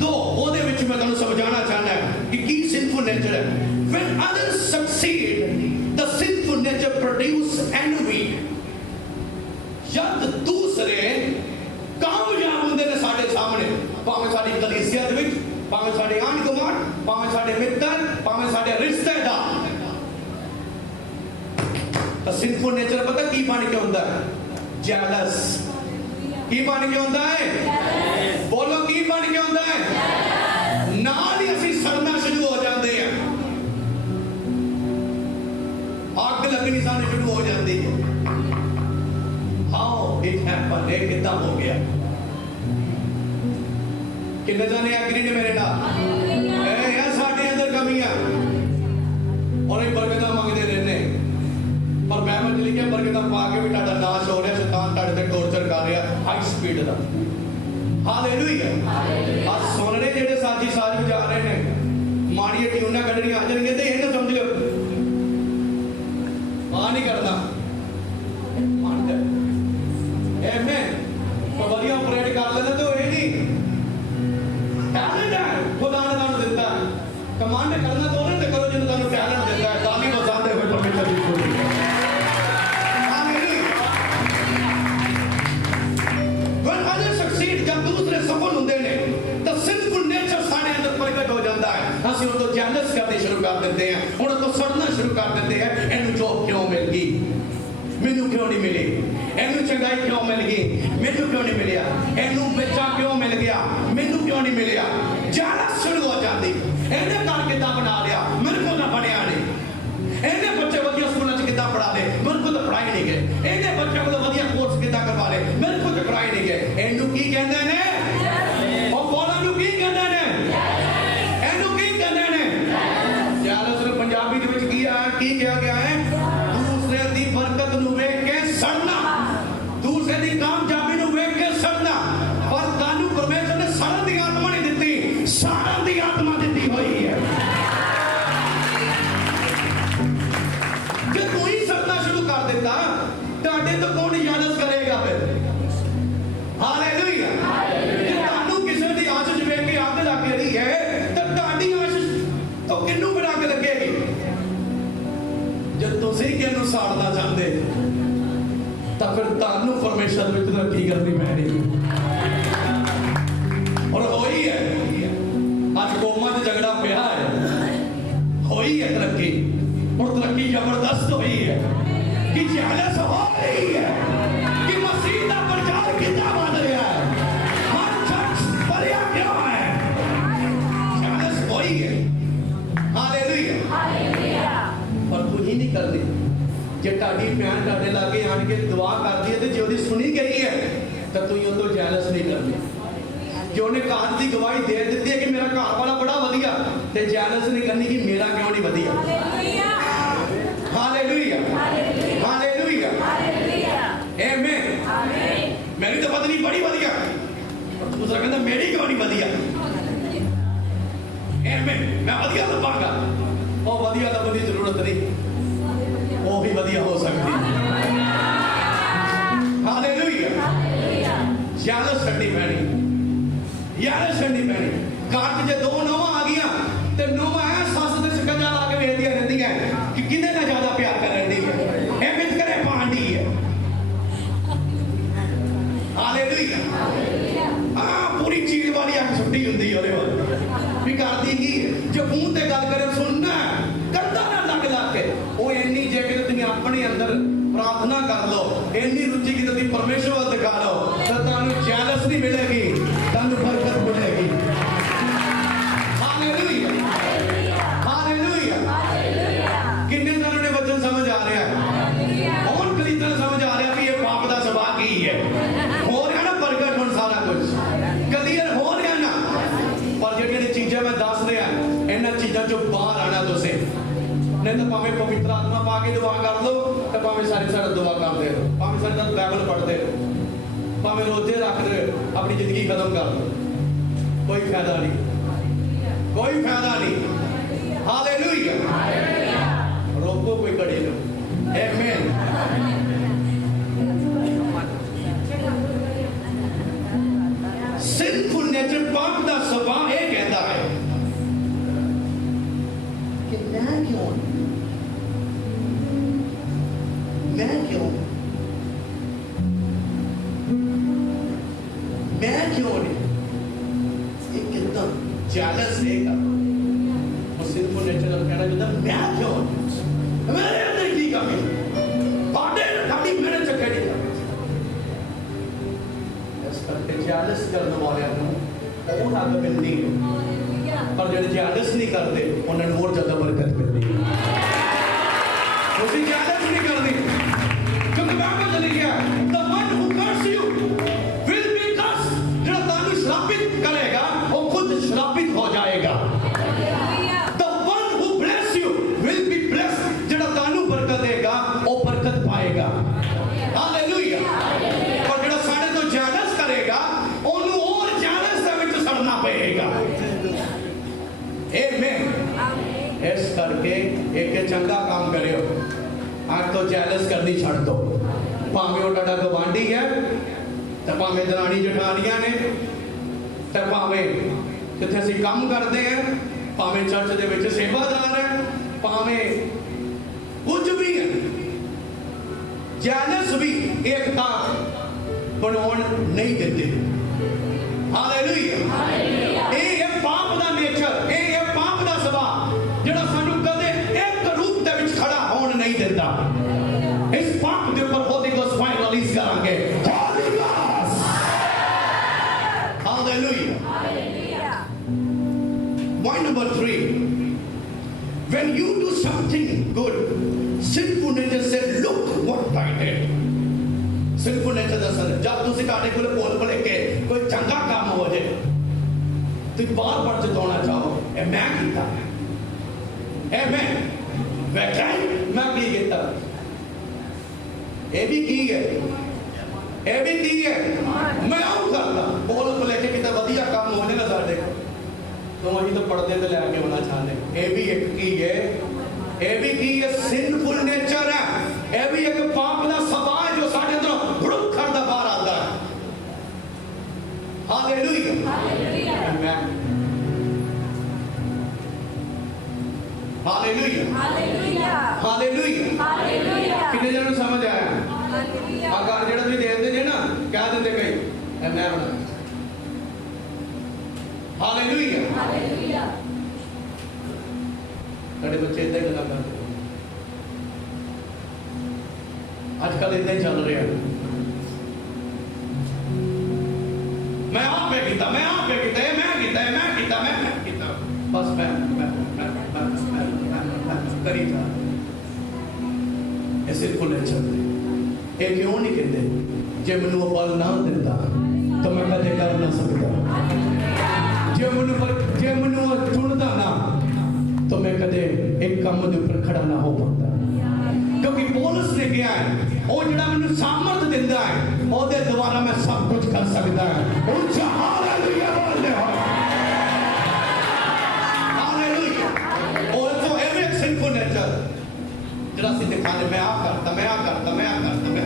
2 ਉਹਦੇ ਵਿੱਚ ਮੈਂ ਤੁਹਾਨੂੰ ਸਮਝਾਉਣਾ ਚਾਹੁੰਦਾ ਕਿ ਕੀ ਸਿੰਫੁਲ ਨੇਚਰ ਹੈ। when others succeed the sinful nature produce envy। जब दूसरे कामयाब होंगे ने साडे सामने, भावें साडी कलीसिया दे विच, भावें साडे आंढ गुआंढ, भावें साडे मित्र, भावें साडे रिश्तेदार, तो सिंफुल नेचर पता की बन के होंदा है? जेलस। की बन के होंदा है? बोलो की बन के होंदा है? नाल इदा हो गया। कितने जाने एग्री ने मेरे नाल? यार साडे अंदर कमियां और ये बरकतां मंगदे रहने, पर बाइबल च लिखिया बरकतां पा के भी तुहाडा नाश हो रहा, शैतान तुहाडे ते टॉर्चर कर रहा हाई स्पीड दा। हालेलुया। आज सुन रहे जेडे साजी साज बजा रहे ने, माड़ियां ट्यूनां कढणियां आ जाणगियां ते इहनूं समझ लो आ नहीं करना मान दे आमेन। तो वधिया ऑपरेट कर लेना तो ये नहीं टैलेंट है खुदा ने तुहानूं दित्ता, कमांड करना तो उन्हें करो जिन्हें तुहानूं टैलेंट दित्ता है। ताली बजाते हुए परमेश्वर की स्तुति करो। When others succeed, जब दूसरे सफल होंदे ने तो सिंफुल नेचर साडे अंदर प्रगट हो जाता है। ਅਸੀਂ उनको जेलस करने शुरू कर देते हैं, उनको सड़ना शुरू कर देते हैं। इन्हूं जॉब क्यों मिल गई, मैनूं क्यों नहीं मिली, इन्हूं चंगाई क्यों मिल गई, मैनूं क्यों नहीं मिलिया, इन्हूं बच्चा क्यों मिल गया, मैनूं क्यों नहीं मिलिया। जेलस शुरू हो जाती, इन्हें घर कितना बना लिया, मेरे को तो बनया नहीं, इन्हें बच्चे वधिया स्कूलों च कितना पढ़ा ले, मेरे को तो पढ़ाई नहीं गए, इन्हें बच्चे को तो वधिया कोर्स कितना करवा ले, मेरे को तो पढ़ाई नहीं गए। इन्हूं की कहंदे ने और बोलन नूं की कहंदे ने, इन्हूं की कहंदे ने जेलस नूं पंजाबी दे विच की कहा गया है, दूसरे दी बरकत नूं वेख के सड़ना, दूसरे दी कामयाबी नूं वेख के सड़ना। पर तानूं परमेश्वर ने सड़न दी आत्मा नहीं दित्ती, साड़न दी आत्मा दित्ती हुई है। जे तू ही सड़ना शुरू कर देता तुहाडे तो कौन जेलस करेगा फिर। हालेलुया। जे तानूं किसी दी आशीष वेख के अग लग रही है तो तुहाडी आशीष तो किन्नू बना के लगेगी। जब तुसीं किन्नू साड़ना चाहते तो फिर तानू परमेश्वर विच तरक्की करनी पैनी। और होई है अज कौमां च झगड़ा पिया है, होई है तरक्की, और तरक्की जबरदस्त हुई है कि जेलस हो रही है कि मसीह दा प्रचार कितना बन रहा है, हर चर्च भरिया क्यों है, जेलस होई है। हालेलुया। पर तू ही नहीं करदी। जे ताड़ी भैन ताड़े लागे आन के दुआ करदी है ते जे ओदी सुनी गई है तो तू ही उतो जेलस नहीं करदी। जो ने घर की गवाही दे दी है कि मेरा घर वाला बड़ा वधिया, ते जेलस नहीं करनी कि मेरा क्यों नहीं वधिया। हालेलुया। हालेलुया। आमीन। मेरी तो पत्नी बड़ी वधिया, और दूसरा कहता मेरी क्यों नहीं वधिया। आमीन। मैं वधिया लभांगा, वो वधिया लभण की जरूरत नहीं, वो भी वधिया हो सकती है। हालेलुया। जेलस छड्डनी पैनी, जेलस छड्डनी पैनी। घर जे दो नौवां आ गईयां ते नौवां है सस ते शिकंजा ला के वेखदियां रहंदियां कि किहदे नाल ज्यादा प्यार कर रही है, ए वितकरे पांडी है। हालेलुया। हां पूरी चील वाली अख छुट्टी हुंदी है ओहदे वल भी करदी की जो मूंह ते गल करे सुनना करदा ना लग लग के ओ इन्नी जे कि तुसीं अपने अंदर प्रार्थना कर लो, इन्नी रुचि कि तुसीं परमेश्वर वल दिखा लो तो तुहानूं जेलस नहीं मिलेगी, तुहानूं बरकत मिलेगी। हालेलुया। हालेलुया। किन्ने जणों ने वचन समझ आ रहा है, कौन खरीदना समझ आ रहा कि ये पाप दा सबब की है, हो रहा ना प्रगट हुण सारा कुछ क्लियर हो रहा ना। पर जेहड़ियां चीज़ां मैं दस रहा इन्हां चीज़ां चों बाहर आना तुसीं, नहीं तो भावें पवित्र आत्मा पा के दुआ कर लो, तो भावें सारी सारी दुआ करते रहो, भावें सारी सारी बाइबल पढ़ते रहो, भावें रोजे रखते रहो, अपनी जिंदगी खत्म कर दो, कोई फायदा नहीं, कोई फायदा नहीं। हालेलुया। रोको कोई घड़ी लो। आमीन। सिंफुल नेचर पाप दा स्वभाव ये कहता है कि मैं क्यों नहीं, एक कितना जेलस रहेगा। और सिंफुल नेचर कहना चाहता मैं क्यों, मेरे अंदर की कमी, बातें खाली मेरे चक्कर नहीं कर इस करके जेलस करने वाले और आगे मिलती है, पर जो जेलस नहीं करते उन्हें और ज्यादा बरकत मिलती है। उसी जेलस नहीं करती क्योंकि बाइबल में लिखा है the one who curse you आमीन। इस करके एक चंगा काम करियो, आज तो जैलस करनी छड़ दो। भावें वो तुहाडा गवांढी है, तो भावें दरानी जठानियां ने, तो भावें जिथे असीं काम करते हैं, भावें चर्च दे विच सेवादार है, भावें कुछ भी है, जैलस भी एकता बनाउण नहीं देते। हालेलुया। ये पाप दा नेचर, ये पाप दा सुभाव जिहड़ा सानू कदे एक रूप दे विच खड़ा होण नहीं दिंदा। इस पाप दे ऊपर होली गोस्ट फायर रिलीज करांगे। Holi ghost. Hallelujah. Point number 3. When you do something good, sinful nature said, look what I did. Sinful nature the sir ਜਦ ਤੁਸੀਂ ਤੁਹਾਡੇ ਕੋਲ ਭੁੱਲ ਭੁਲੇਖੇ ਕੋਈ ਚੰਗਾ ਕੰਮ ਹੋ ਜਾਏ, ਤੁਸੀਂ ਬਾਰ-ਬਾਰ ਜਤਾਉਣਾ ਚਾਹੋ, ਇਹ ਮੈਂ ਕੀਤਾ, ਇਹ ਮੈਂ ਕੀ ਕੀਤਾ, ਇਹ ਵੀ ਕੀ ਹੈ, ਇਹ ਵੀ ਕੀ ਹੈ, ਮੈਂ ਉਹ ਕਰਦਾ। ਭੁੱਲ ਭੁਲੇਖੇ ਕਿਤੇ ਵਧੀਆ ਕੰਮ ਹੋ ਜਾਏ ਨਾ ਸਾਡੇ ਕੋਲ, तो ਅਸੀਂ ਤਾਂ ਪਰਦੇ ਤੇ ਲੈ ਕੇ ਆਉਣਾ ਚਾਹੁੰਦੇ। ਇਹ ਵੀ ਇੱਕ ਕੀ ਹੈ, ਇਹ ਵੀ ਕੀ ਹੈ, ਸਿੰਫੁਲ ਨੇਚਰ ਹੈ। ਇਹ ਵੀ ਇੱਕ ਪਾਪ ਦਾ ਸੁਭਾਅ ਹੈ ਜੋ ਸਾਡੇ ਅੰਦਰੋਂ ਭੜਕ ਕਰਦਾ ਬਾਹਰ ਆਉਂਦਾ ਹੈ। ਹਾਲੇਲੂਇਆ। ਆਮੇਨ। ਹਾਲੇਲੂਇਆ। ਹਾਲੇਲੂਇਆ। ਕਿੰਨੇ ਜਣਾਂ ਨੂੰ ਸਮਝ ਆਇਆ? ਆਕਾਰ ਜਿਹੜਾ ਤੁਸੀਂ ਦੇਖਦੇ ਜੇ ਨਾ, ਕਹਿ ਦਿੰਦੇ ਕਈ ਇਹ ਮੈਂ ਬਣਾਇਆ। ਹਾਲੇਲੂਇਆ। ਸਾਡੇ ਬੱਚੇ ਇਦਾਂ ਹੀ ਗੱਲਾਂ ਕਰਦੇ, ਅੱਜ ਕੱਲ੍ਹ ਇਦਾਂ ਹੀ ਚੱਲ ਰਿਹਾ। ਮੈਂ ਆਪੇ ਕੀਤਾ, ਮੈਂ ਆਪੇ ਕੀਤਾ, ਇਹ ਮੈਂ ਕੀਤਾ, ਇਹ ਮੈਂ ਕੀਤਾ, ਮੈਂ ਕੀਤਾ, ਬਸ ਮੈਂ ਕਰੀ ਜਾ। ਇਹ ਸਿੰਫੁਲ ਨੇਚਰ ਹੈ। ਇਹ ਕਿਉਂ ਨਹੀਂ ਕਹਿੰਦੇ ਜੇ ਮੈਨੂੰ ਉਹ ਬਲ ਨਾ ਦਿੰਦਾ ਤਾਂ ਮੈਂ ਕਦੇ ਕਰ ਨਾ ਸਕਦਾ, ਜੇ ਮੈਨੂੰ ਚੁਣਦਾ ਨਾ ਤਾਂ ਮੈਂ ਕਦੇ ਇੱਕ ਕੰਮ ਦੇ ਉੱਪਰ ਖੜਾ ਨਾ ਹੋ ਪਾਉਂਦਾ। ਕਿਉਂਕਿ ਪੌਲਸ ਨੇ ਕਿਹਾ ਹੈ, ਉਹ ਜਿਹੜਾ ਮੈਨੂੰ ਸਾਮਰਥ ਦਿੰਦਾ ਹੈ, ਉਹਦੇ ਦੁਆਰਾ ਮੈਂ ਸਭ ਕੁਝ ਕਰ ਸਕਦਾ ਹਾਂ। ਉੱਚਾ ਹਾਲੇਲੂਇਆ ਬੋਲਦੇ ਹੋ। ਹਾਲੇਲੂਇਆ। ਆਲਸੋ ਐਵਰੀ ਸਿੰਫੁਲ ਨੇਚਰ ਜਿਹੜਾ ਅਸੀਂ ਦਿਖਾਉਂਦੇ, ਮੈਂ ਆਹ ਕਰਦਾ, ਮੈਂ ਆਹ ਕਰਦਾ, ਮੈਂ ਆਹ ਕਰਦਾ, ਮੈਂ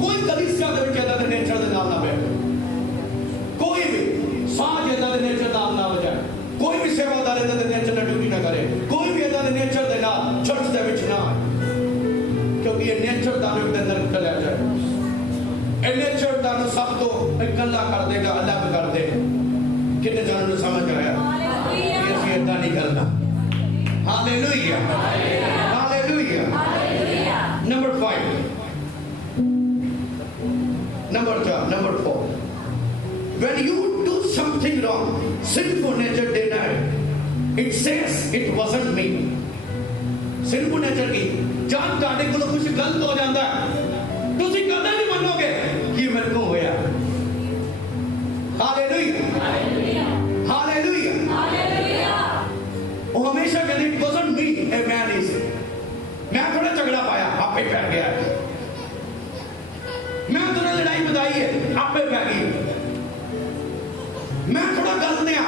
ਕੋਈ ਕਲੀਸਿਆ ਦੇ ਵਿੱਚ ਇਹਦਾ ਦੇ ਨੇਚਰ ਦੇ ਨਾਲ ਨਾ ਬੈਠੇ, ਕੋਈ ਵੀ ਸਾਜ ਇਹਦਾ ਦੇ ਨੇਚਰ ਨਾਲ ਨਾ ਵਜਾਏ, ਕੋਈ ਵੀ ਸੇਵਾਦਾਰ ਇਹਦਾ ਦੇ ਨੇਚਰ ਨਾਲ ਡਿਊਟੀ ਨਾ ਕਰੇ, ਕੋਈ ਵੀ ਇਹਦਾ ਦੇ ਨੇਚਰ ਦੇ ਨਾਲ ਚਰਚ ਦੇ ਵਿੱਚ ਨਾ ਆਏ, ਕਿਉਂਕਿ ਇਹ ਨੇਚਰ ਤੁਹਾਨੂੰ ਦੇ ਅੰਦਰ ਨਿਕਲ ਜਾਏ। ਇਹ ਨੇਚਰ ਤੁਹਾਨੂੰ ਸਭ ਤੋਂ ਇਕੱਲਾ ਕਰ ਦੇਗਾ, ਅਲੱਗ ਕਰ ਦੇਗਾ। ਕਿੰਨੇ ਜਣਾਂ ਨੂੰ ਸਮਝ ਆਇਆ ਕਿ ਅਸੀਂ ਏਦਾਂ ਨਹੀਂ ਕਰਨਾ? Hallelujah. Hallelujah. Number 5, number 4. When you do something wrong, sinful nature denies. It says it wasn't me. Sinful nature की जब ਤੁਹਾਡੇ ਕੋਲ ਕੁਝ ਗਲਤ ਹੋ ਜਾਂਦਾ, ਤੁਸੀਂ ਕਦੇ ਨਹੀਂ ਮੰਨੋਗੇ ਕਿ ਮੇਰੇ ਕੋਲ ਹੋਇਆ। ਹਾਲੇਲੂਇਆ। ਹਾਲੇਲੂਇਆ। ਉਹ ਹਮੇਸ਼ਾ ਕਹਿੰਦੇ it wasn't me, ਇਹ ਮੈਂ ਨਹੀਂ ਸੀ, ਮੈਂ ਥੋੜਾ ਝਗੜਾ ਪਾਇਆ, ਆਪੇ ਪੈ ਗਿਆ, मैं थोड़ा लड़ाई बधाई है, आपे पै गई, मैं थोड़ा गलत आ।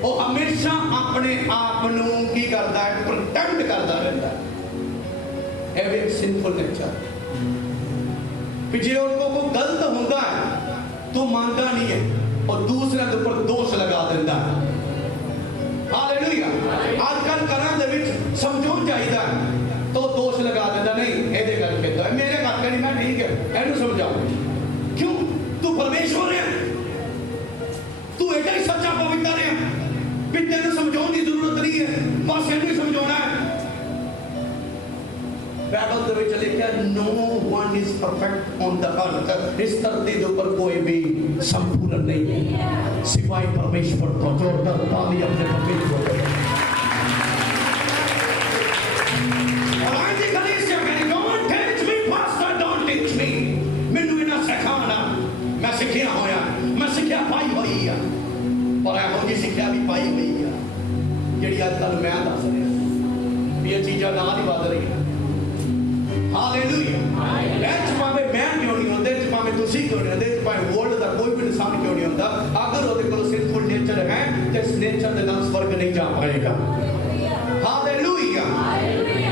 वो हमेशा अपने आप नूं की करता है, प्रोटेक्ट करता रहता है। ये एक सिंफुल नेचर। जे उनको कोई गलत होता है तो मानता नहीं है और दूसरे के ऊपर दोष लगा देता है। हालेलुया। आजकल घरां दे विच समझाउण चाहिदा है तो दोष लगा देता, नहीं ਇਹਦੇ ਕਰਕੇ ਤਾਂ ਮੇਰੇ ਕਰਕੇ ਨਹੀਂ, ਮੈਂ ਠੀਕ ਹੈ, ਇਹਨੂੰ ਸਮਝਾਓ। ਕਿਉਂ? ਤੂੰ ਪਰਮੇਸ਼ਵਰ ਹੈ, ਤੂੰ ਐਡਾ ਹੀ ਸੱਚਾ ਪਵਿੱਤਰ ਹੈ ਵੀ ਤੈਨੂੰ ਸਮਝਾਉਣ ਦੀ ਜ਼ਰੂਰਤ ਨਹੀਂ ਹੈ, ਬਸ ਇਹਨੂੰ ਸਮਝਾਉਣਾ ਹੈ। ਬਾਈਬਲ ਦੇ ਵਿੱਚ ਲਿਖਿਆ no one is perfect on the earth। ਇਸ ਧਰਤੀ ਦੇ ਉੱਪਰ ਕੋਈ ਵੀ ਸੰਪੂਰਨ ਨਹੀਂ ਹੈ ਸਿਵਾਏ ਪਰਮੇਸ਼ਵਰ ਤੋਂ। ਜ਼ੋਰਦਾਰ ਤਾਲੀ ਆਪਣੇ ਪਰਮੇਸ਼ਵਰ ਦੇ। ਮੈਨੂੰ ਇਹਨਾਂ ਸਿਖਾਉਣਾ, ਮੈਂ ਸਿੱਖਿਆ ਹੋਇਆ, ਮੈਂ ਸਿੱਖਿਆ ਪਾਈ ਹੋਈ ਆ, ਪਰ ਇਹੋ ਜਿਹੀ ਸਿੱਖਿਆ ਵੀ ਪਾਈ ਹੋਈ ਆ ਜਿਹੜੀ ਅੱਜ ਕੱਲ੍ਹ ਮੈਂ ਦੱਸ ਰਿਹਾ ਵੀ ਇਹ ਚੀਜ਼ਾਂ ਨਾਲ ਹੀ ਵੱਧ ਰਹੀਆਂ। ਹਾਲੇਲੂਇਆ। ਇਹ 'ਚ ਭਾਵੇਂ ਮੈਂ ਕਿਉਂ ਨਹੀਂ ਹੁੰਦੇ, 'ਚ ਭਾਵੇਂ ਤੁਸੀਂ ਕਿਉਂ ਨਹੀਂ ਹੁੰਦੇ, 'ਚ ਭਾਵੇਂ ਵਰਲਡ ਦਾ ਕੋਈ ਵੀ ਇਨਸਾਨ ਕਿਉਂ ਨਹੀਂ ਹੁੰਦਾ, ਅਗਰ ਉਹਦੇ ਕੋਲ ਸਿੰਫੁਲ ਨੇਚਰ नेचर के नाल स्वर्ग नहीं जा पाएगा। Hallelujah,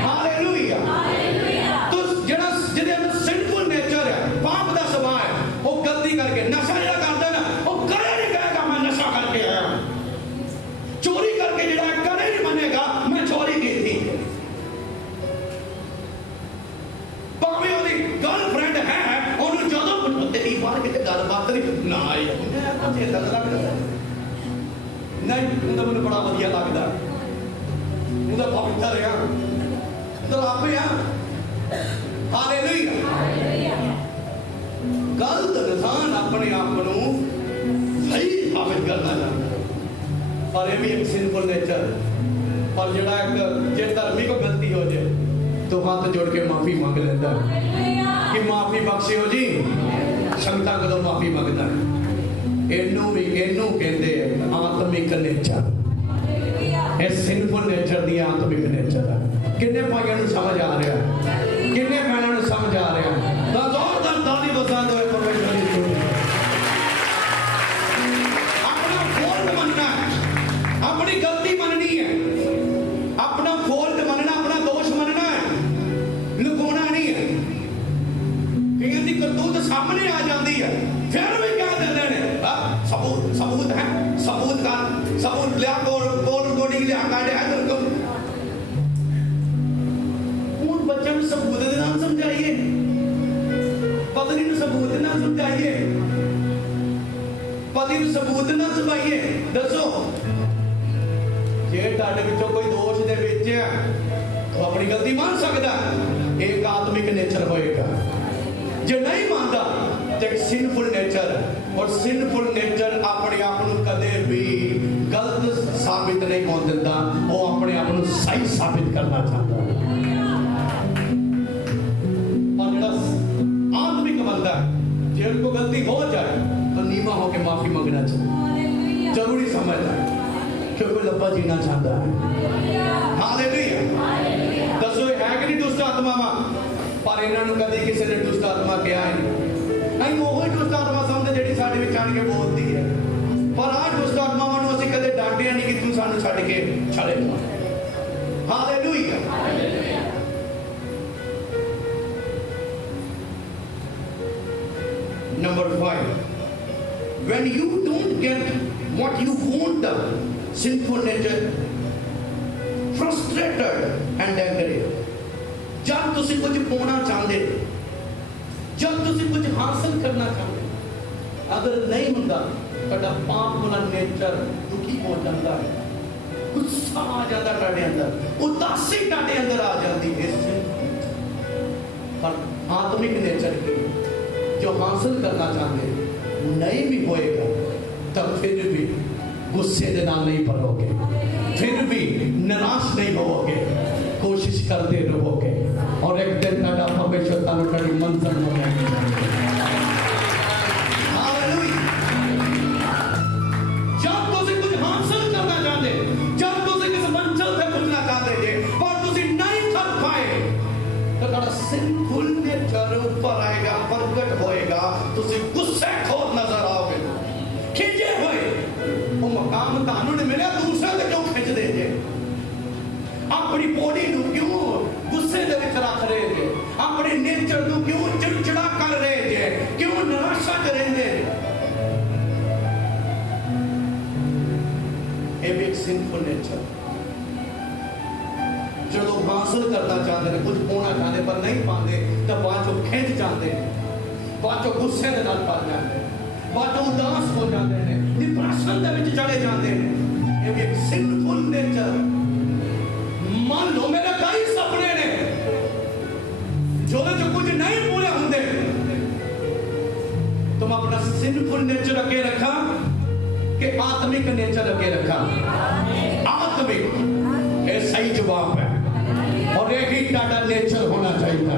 hallelujah. तो जेड़ा जिहदे अंदर सिंफुल नेचर है, पाप दा सुभाव है, वो गलती करके नशा जेड़ा करदा ना, वो कदे नहीं कहेगा मैं नशा करके आया। चोरी करके जेड़ा कदे नहीं मनेगा मैं चोरी की थी। भावें ओदी गर्लफ्रेंड है, ओनू जदों तेरी बार किते गलबात नहीं ना आई मुझे लगदा नहीं, उन्हें मैंने बड़ा वधिया लगता, उन्हें पवित्र है, उन्हें आप है। हालेलुया। गलत इंसान अपने आप को सही साबित करना चाहता है, पर यह भी एक सिंफुल नेचर। पर जेड़ा एक जे धर्मी को गलती हो जाए तो हाथ जोड़ के माफी मांग लेता है कि माफी बख्शियो जी। संगतां कदों माफी मंगदा है, इनू कहते हैं आत्मिक नेचर। सिंफुल नेचर दी आत्मिक नेचर है। किन्ने भाइयों को समझ आ रहा है? किन्ने भैनों को समझ आ रहा है? तो जोरदार ताली बजा दो परमेश्वर की स्तुति। अपना फॉल्ट मनना है, अपनी गलती मननी है, अपना फॉल्ट मनना, अपना दोष मनना है, लुकाना नहीं है। कई दी करतूत सामने आ जाती है, फिर भी क्या देते हैं सबूत है, सबूत लिया कोडिंग लिया काटे है। उन बच्चों को सबूत के नाम समझाइए, पत्नी को सबूत के नाम समझाइए, पति को सबूत ना समझाइए। दसो जे ताड़े विचों कोई दोष दे विच है तो अपनी गलती मान सकता, एक आत्मिक नेचर होएगा। जे नहीं मानता तो सिंफुल नेचर, और सिंफुल नेचर अपने आप को कदे भी गलत साबित नहीं हो देता, वो अपने आप को सही साबित करना चाहता है। और जेड़ा आत्मिक बंदा है, जे उनको गलती हो जाए तो नीवा होकर माफी मांगना चाहिए, जरूरी समझता है, क्योंकि लंबा जीना चाहता है। हालेलुया। दसो है कि नहीं दुष्ट आत्मा, पर इन्होंने कभी किसी ने दुष्ट आत्मा कहा है नहीं, वो ही दुष्ट आत्मा समझते जेडी साडे विच आण के बोलती है। पर आज दुष्ट आत्मावां नूं असीं कदे डांटिया नहीं कि तू सानूं छड्ड के चले जा। Hallelujah. Number 5, when you don't get what you want, the sinful nature frustrated and angry। जब तुसीं कुछ पाना चाहते, जब तुसीं कुछ हासिल करना चाहते, अगर नहीं होता तो पाप वाला नेचर दुखी हो जाता है, गुस्सा आ जाता है अंदर, उदासी ताड़े अंदर आ जाती है। पर आत्मिक नेचर की जो हासिल करना चाहते नहीं भी होएगा, तब फिर भी गुस्से के नाल नहीं भरोगे, फिर भी निराश नहीं होवोगे, कोशिश करते रहोगे, और एक दिन ताड़ा परमेश्वर तानू ताड़ी मंजिल में लेके हालेलुया। जब तुसीं कुछ हासिल करना चाहते, जब तुसीं किस मंजिल पे पहुंचना चाहते जे, पर तुसीं नहीं कर पाए, तो ताड़ा सिंफुल नेचर ऊपर आएगा, प्रगट होएगा, तुसीं गुस्से खोर नजर आओगे, खिंचे हुए। वो मकाम तानू ने मिले, दूसरे से क्यों खिंच दे जे? अपनी बॉडी को क्यों गुस्से दे विच रख रहे थे, अपने नेचर को क्यों चिड़चिड़ा कर रहे थे, क्यों निराशा कर रहे थे? ये भी एक सिंफुल नेचर। जो लोग हासिल करना चाहते हैं, कुछ होना चाहते पर नहीं पाते, तो बाद में खिंच जाते हैं, बाद में गुस्से के नाल पड़ जाते हैं, बाद में उदास हो जाते हैं, डिप्रेशन दे विच चले जाते हैं। ये भी एक सिंफुल नेचर। मान लो मेरे कई सपने ने जो कुछ नहीं पूरे होंगे, तुम अपना सिंफुल नेचर अगे रखा कि आत्मिक नेचर अगे रखा? आत्मिक, ये सही जवाब है। और एक ही टाटा नेचर होना चाहिए,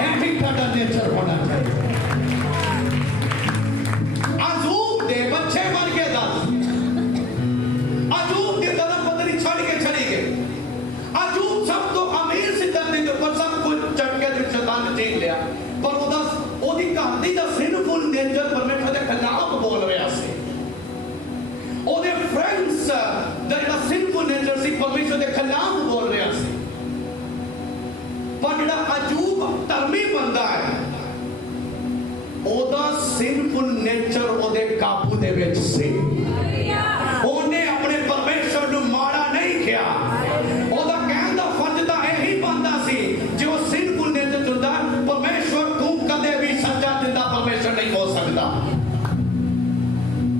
एक ही टाटा नेचर होना चाहिए। अजूब दे बच्चे मर के 10, अजूब के तरफ पत्नी छड़ के चली गई, अजूब सब तो अमीर सी धरती के ऊपर सब कुछ चढ़ के शैतान ने छीन लिया, पर ओदी कहानी दा सिंफुल नेचर परमेश्वर के खिलाफ बोल रहा सी। ओदे फ्रेंड्स सी परमेश्वर के खिलाफ बोल रहा सी। पर जिहड़ा अजूब धर्मी बंदा है ओदा सिंफुल नेचर ओदे काबू दे विच सी। ओने अपने परमेश्वर नूं माड़ा नहीं किया। ओदा कहण दा फर्ज तां यही बनदा सी जो सिंफुल नेचर चुनदा परमेश्वर तू कदे भी सजा दिंदा परमेश्वर नहीं हो सकदा।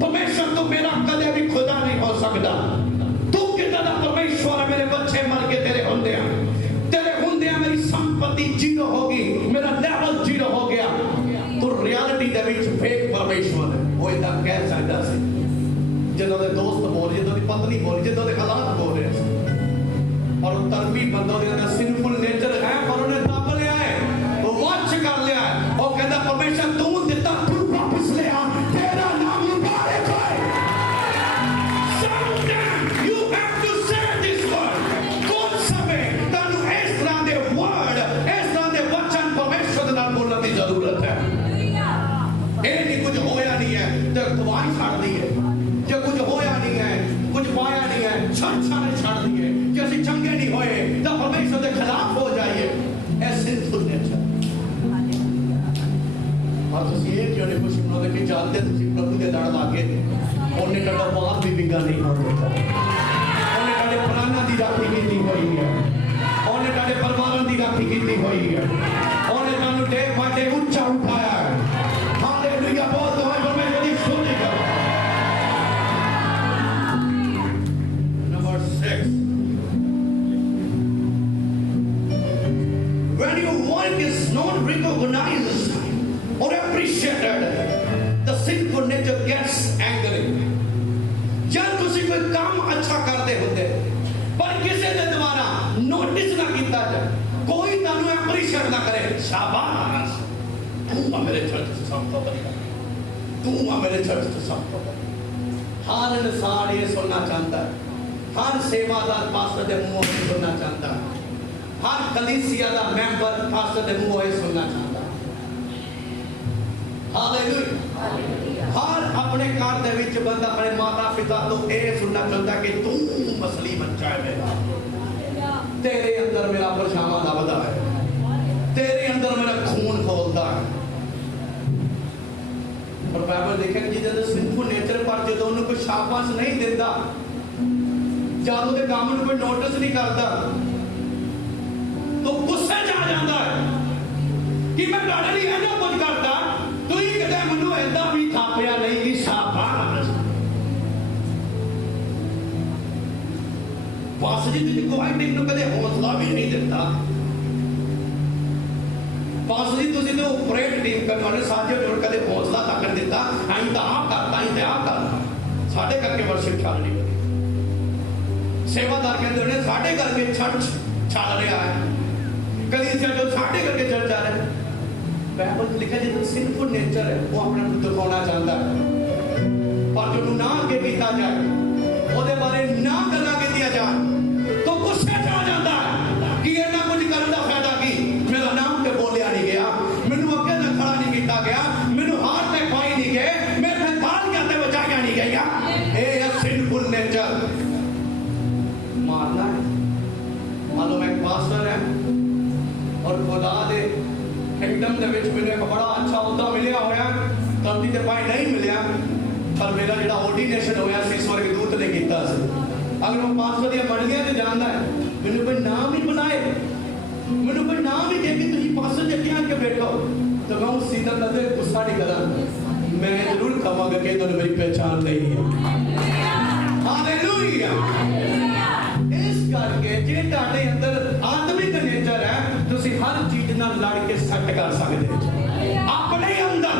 परमेश्वर तू मेरा कदे भी खुदा नहीं हो सकदा। तू किदा दा परमेश्वर मेरे बच्चे मर के तेरे हुंदे मेरी संपत्ति जीरो होगी, मेरा लेवल जीरो हो गया। तो रियलिटी दे विच फेक परमेश्वर वो इदा कह सकदा सी। ਜਦੋਂ ਦੇ ਦੋਸਤ ਬੋਲ ਜਦੋਂ ਦੀ ਪਤਨੀ ਬੋਲ ਜਦੋਂ ਦੇ ਹਾਲਾਤ ਬੋਲ ਰਹੇ ਸੀ। ਔਰ ਤਰਬੀ ਬੰਦਾ ਦੇ ਅੰਦਰ ਸਿੰਫੁਲ ਨੇਚਰ ਹੈ ਪਰ ਉਹਨੇ ਦੱਬ ਲਿਆ ਹੈ, ਉਹ ਵਾਚ ਕਰ ਲਿਆ ਹੈ। ਉਹ ਕਹਿੰਦਾ ਪਰਮੇਸ਼ਰ ਤੂੰ ਦਿੱਤਾ ਤੂੰ ਵਾਪਸ ਲਿਆ, ਤੇਰਾ ਨਾਮ ਮੁਬਾਰਕ ਹੋਏ। Sometimes you have to say this word। ਕੁਝ ਸਮੇਂ ਤੁਹਾਨੂੰ ਇਸ ਤਰ੍ਹਾਂ ਦੇ ਵਰਡ, ਇਸ ਤਰ੍ਹਾਂ ਦੇ ਵਚਨ ਪਰਮੇਸ਼ਰ ਦੇ ਨਾਲ ਬੋਲਣ ਦੀ ਜ਼ਰੂਰਤ ਹੈ। ਇਹ ਨਹੀਂ ਕੁਝ ਹੋਇਆ ਨਹੀਂ ਹੈ ਤੇ ਗਵਾਹੀ ਛੱਡਦੀ ਹੈ। जो कुछ होया नहीं है, कुछ पाया नहीं है, छाने छाड़ दिए कि असि चंगे नहीं होए तो परमेश्वर के खिलाफ हो जाइए। ऐसे नेचर और तुसी ये क्यों नहीं कुछ सुनोगे कि जानते तुसी प्रभु के दड़ लागे ओने कदा बात भी बिगा नहीं होते। ओने कदे प्राणा दी राखी कीती होई है, ओने कदे परिवारां दी राखी कीती होई है, ओने तानू डे बाटे ऊंचा उठाया है। हालेलुया बोल दो परमेश्वर दी स्तुति करो। When your work is not recognized or appreciated, the sinful nature gets angry. जब तुसी कोई काम अच्छा करते होते पर किसी ने द्वारा नोटिस ना किया जाए, कोई तानू अप्रीशिएट ना करे, शाबाश तू मेरे चर्च से सब तो बढ़िया, तू मेरे चर्च से सब तो बढ़िया। हर इंसान ये सुनना चाहता है, हर सेवादार पास्टर के मुंह से सुनना चाहता है, हर कलीसिया का मेंबर पास्टर के मुंह से सुनना चाहता है। हालेलुया। हर अपने घर दे विच बंदा अपने माता पिता तो ये सुनना चाहता कि तू मसली बच्चा है मेरा, तेरे अंदर मेरा परछावां दबदा है, तेरे अंदर मेरा खून खौलदा है। और बाइबल देखे कि जिहदा सिंफुल नेचर पर जो उन्हें कोई शाबाश नहीं देता, जब उसके काम में कोई नोटिस नहीं करता तो गुस्से च आ जाता है कि मैं तुहाडे लिए इन्ना कुछ करता, तुसीं कदे मैनूं इदां भी थापिया नहीं कि शाबाश। पास जी तुसीं गवाही टीम नूं कदे हौसला भी नहीं दिता। पास जी तुसीं तो ऑपरेट टीम करवाने साजे जोड़ कदे हौसला तक नहीं दिता, असीं तां आ करता, असीं तां आ करता, साडे करके वर्शिप चल नहीं रही। सेवादार कहते होने साडे करके चर्च चल रहा है, कलीसिया जो साडे करके चर्च आ रहा है। बाइबल लिखा जो सिंफुल नेचर है वो अपने को दिखाना चाहता है, पर जो ना आगे किया जाए, ਉਹਦੇ बारे ना गल्लां कीतियां जाए तो गुस्से च आ जाता है कि इन्ना कुछ करने का फायदा की, मेरा नाम ते बोलिया नहीं गया, मैनू अगे ना खड़ा नहीं किया गया, मैनू हाथ ते पाई नहीं गए, मेरे तालियां ते बजाइया नहीं गईया। ये है सिंफुल नेचर। मारना है, मालूम एक पास्टर है और खुदा दे किंगडम दे विच मैनूं एक बड़ा अच्छा अहुदा मिलिया होया, धरती ते पाई नहीं मिलिया, पर मेरा जिहड़ा ऑर्डिनेशन होया सी स्वर्गदूत ने कीता सी। अगर मैं पास्टर दी मंडलियां ते जानदा है, मैनूं कोई नाम ही बनाए, मैनूं कोई नाम ही दे के तुसीं पास्टर दे अगे आके बैठो तो मैं उस सीधा नजर गुस्सा नहीं करा, मैं जरूर कहांगा कि तुहानूं मेरी पहचान नहीं है। हालेलुया। इस करके जे तुहाडे अंदर आत्मिक नेचर है, तुसीं हर चीज नाल लड़ के सट कर सकदे हो। अपने अंदर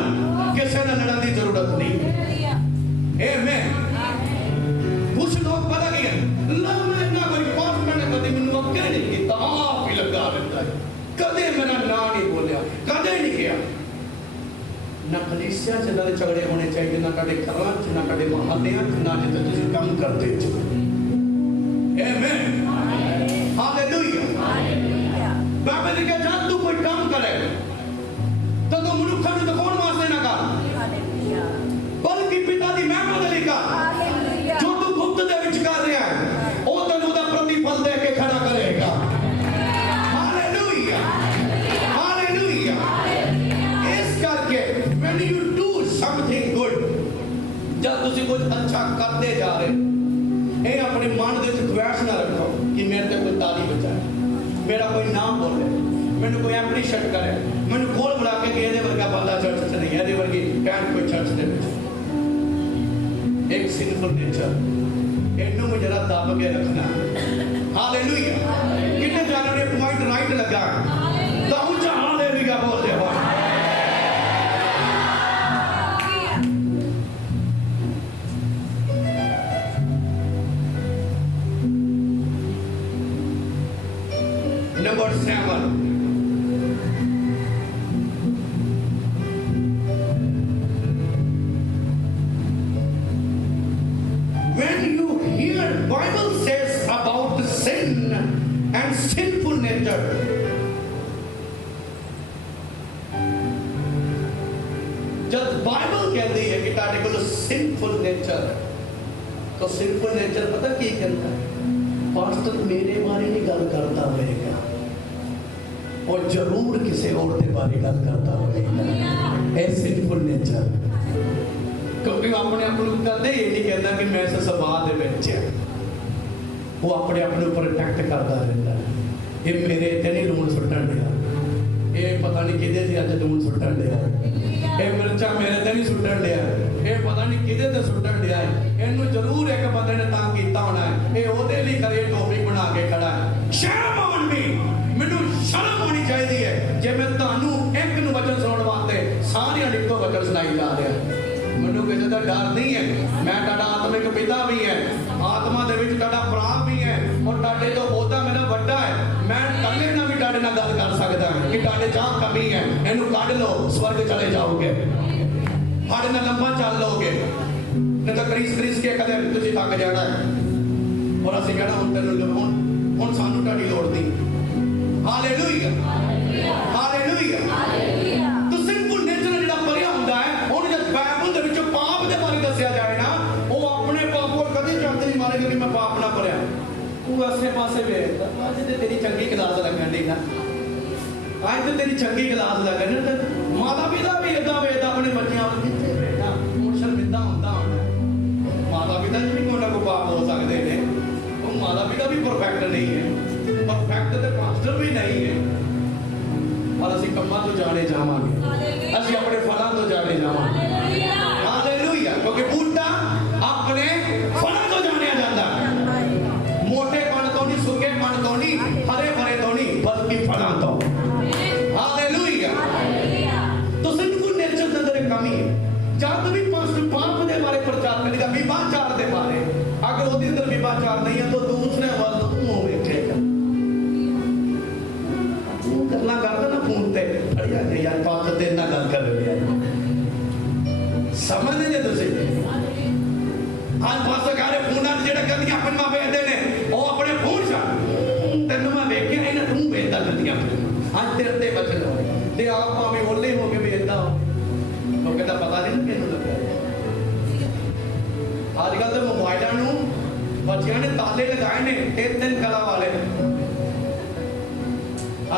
किसी नाल लड़न दी जरूरत नहीं। आमीन। कुछ लोग पता नहीं है लम्बे ना कोई पास्टर ने कभी मैनूं अगे नहीं कीता, आप ही लगा दिंदा है, कदे मेरा नाम नहीं बोलिया, कदे नहीं किया। ना कलीसिया च इन्हां दे झगड़े होने चाहिए, ना कदे घरां च, ना कदे मोहल्लियां च, ना जिथे तुसीं काम करदे हो। आमीन। हालेलुया। बाइबल लिखा जब तू कोई काम करे तो तू मनुष्य नूं दिखाउण वास्ते ना कर, बल्कि पिता दी महिमा दे लई कर। जो तू गुप्त दे विच कर रहा है, ओ तैनूं दा रिक्वेस्ट ना रखो कि मेरे ते कोई ताली बजाए, मेरा कोई नाम बोले, मैंने कोई एप्रीशिएट करे, मैंने कोल बुला के कि ये वर्गा बंदा चर्च से नहीं है, ये वर्गी कैंट कोई चर्च दे विच। एक सिंफुल नेचर इन्नू में जरा दब के रखना। हालेलुया। कितने जानों ने पॉइंट राइट लगा, तो ऊंचा हालेलुया बोलते हो। Number 7. When you hear Bible says about sin and sinful nature, जब बाइबल कहती है कि ताटे को सिंफुल नेचर, तो सिंफुल नेचर पता की कहता है? पास्टर मेरे बारे में गल करता होगा और जरूर किसी और के बारे गल करता होगा। ए सिंफुल नेचर, क्योंकि अपने आप को कदे ये नहीं कहता कि मैं इस सभा दे विच है, वो अपने आप को प्रोटेक्ट करता रहता है। ये मेरे ते नहीं लूण सुट्टण दिया, ये पता नहीं किदे से अज लूण सुट्टण दिया, ये मिर्चा मेरे ते नहीं सुट्टण दिया, ये पता नहीं किदे ते सुट्टण दिया है। इन्हू जरूर एक बंदे ने तंग कीता होना है, ये ओदे लिए करे टोपी बना के खड़ा है। शर्म ऑन मी, मैनू शर्म होनी चाहिए है जे मैं तुहानू एक नू वचन सुनाउण वास्ते सारियां लिखो वचन सुनाई जा रहा है। मैनू किसी का डर नहीं है, मैं तुहाडा आत्मिक पिता भी है, आत्मा दे विच तुहाडा भरा भी है और तुहाडे तो ओहदा मेरा बड़ा है। मैं कल्ले ना भी तुहाडे नाल गल कर सकदा है कि तुहाडे च कमी है, इहनू कढ लो, स्वर्ग चले जाओगे, तुहाडे नाल लंबा चल लोगे, नहीं तो करीस करीस के कदे तुसीं थक जाना है और असीं कहना हुण तैनूं हुण सानू तुहाडी लोड़ नहीं। Hallelujah, hallelujah. तो सिंपल नेचर जिहड़ा भरिया हुंदा है, हुण जद बाइबल दे विच पाप दे बारे दस्सिया जाए ना, वो अपने पाप को कदी चंद नहीं मारेगा कि मैं पाप ना भरिया। तू आसे पासे वेखदा, अज ते तेरी चंगी क्लास लगण दी ना, अज ते तेरी चंगी क्लास लगण दी। माता पिता भी इदां वेखदा अपने बच्चों को, कित्थे बेटा हुण शर्मिंदा हुंदा होना। माता पिता जी भी कोई ना कोई पाप हो सकते हैं, वो माता पिता भी परफेक्ट नहीं है, परफेक्ट तो पास्टर भी नहीं है। और असीं कम्मां तो जाने जावांगे, असीं अपने फलां तो जाने जावांगे। हालेलुया। क्योंकि बूटा अपने फलां तो जानिया जाता है, मोटेपन तो नहीं, सुक्केपन तो नहीं, हरे भरे तो नहीं, बल्कि फलां तो। हालेलुया। तो सिंफुल नेचर के अंदर एक कमी है। जब भी पास्टर पाप के बारे प्रचार करेगा, विवाचार के बारे, अगर उसके अंदर विवाचार नहीं है तो दूसरे वाल मुंह वेखेगा। तू गल्लां करदा ना फोन ते, अड़िया यार पास्टर तेरे नाल गल कर रहा है, समझदे जे तुसीं? आज पास्टर कह रहे फोनां ते जेड़ा गंदियां फिल्मां वेखदे ने, ਉਹ अपने फोन च तैनूं मैं वेखिया इन्हां तूं वेखदा गंदियां फिल्मां, आज तेरे ते बचन होए ते आप भावें ओले हो के वेखदा हो, ਉਹ ਕਹਿੰਦਾ ਪਤਾ ਨਹੀਂ ਕਿਹਨੂੰ ਲੱਗਾ। ਅੱਜ ਕੱਲ ਤੇ ਮੋਬਾਈਲਾਂ ਨੂੰ ਬੱਚਿਆਂ ਨੇ ਤਾਲੇ ਲਗਾਏ ਨੇ, 3 ਕਲਾ ਵਾਲੇ।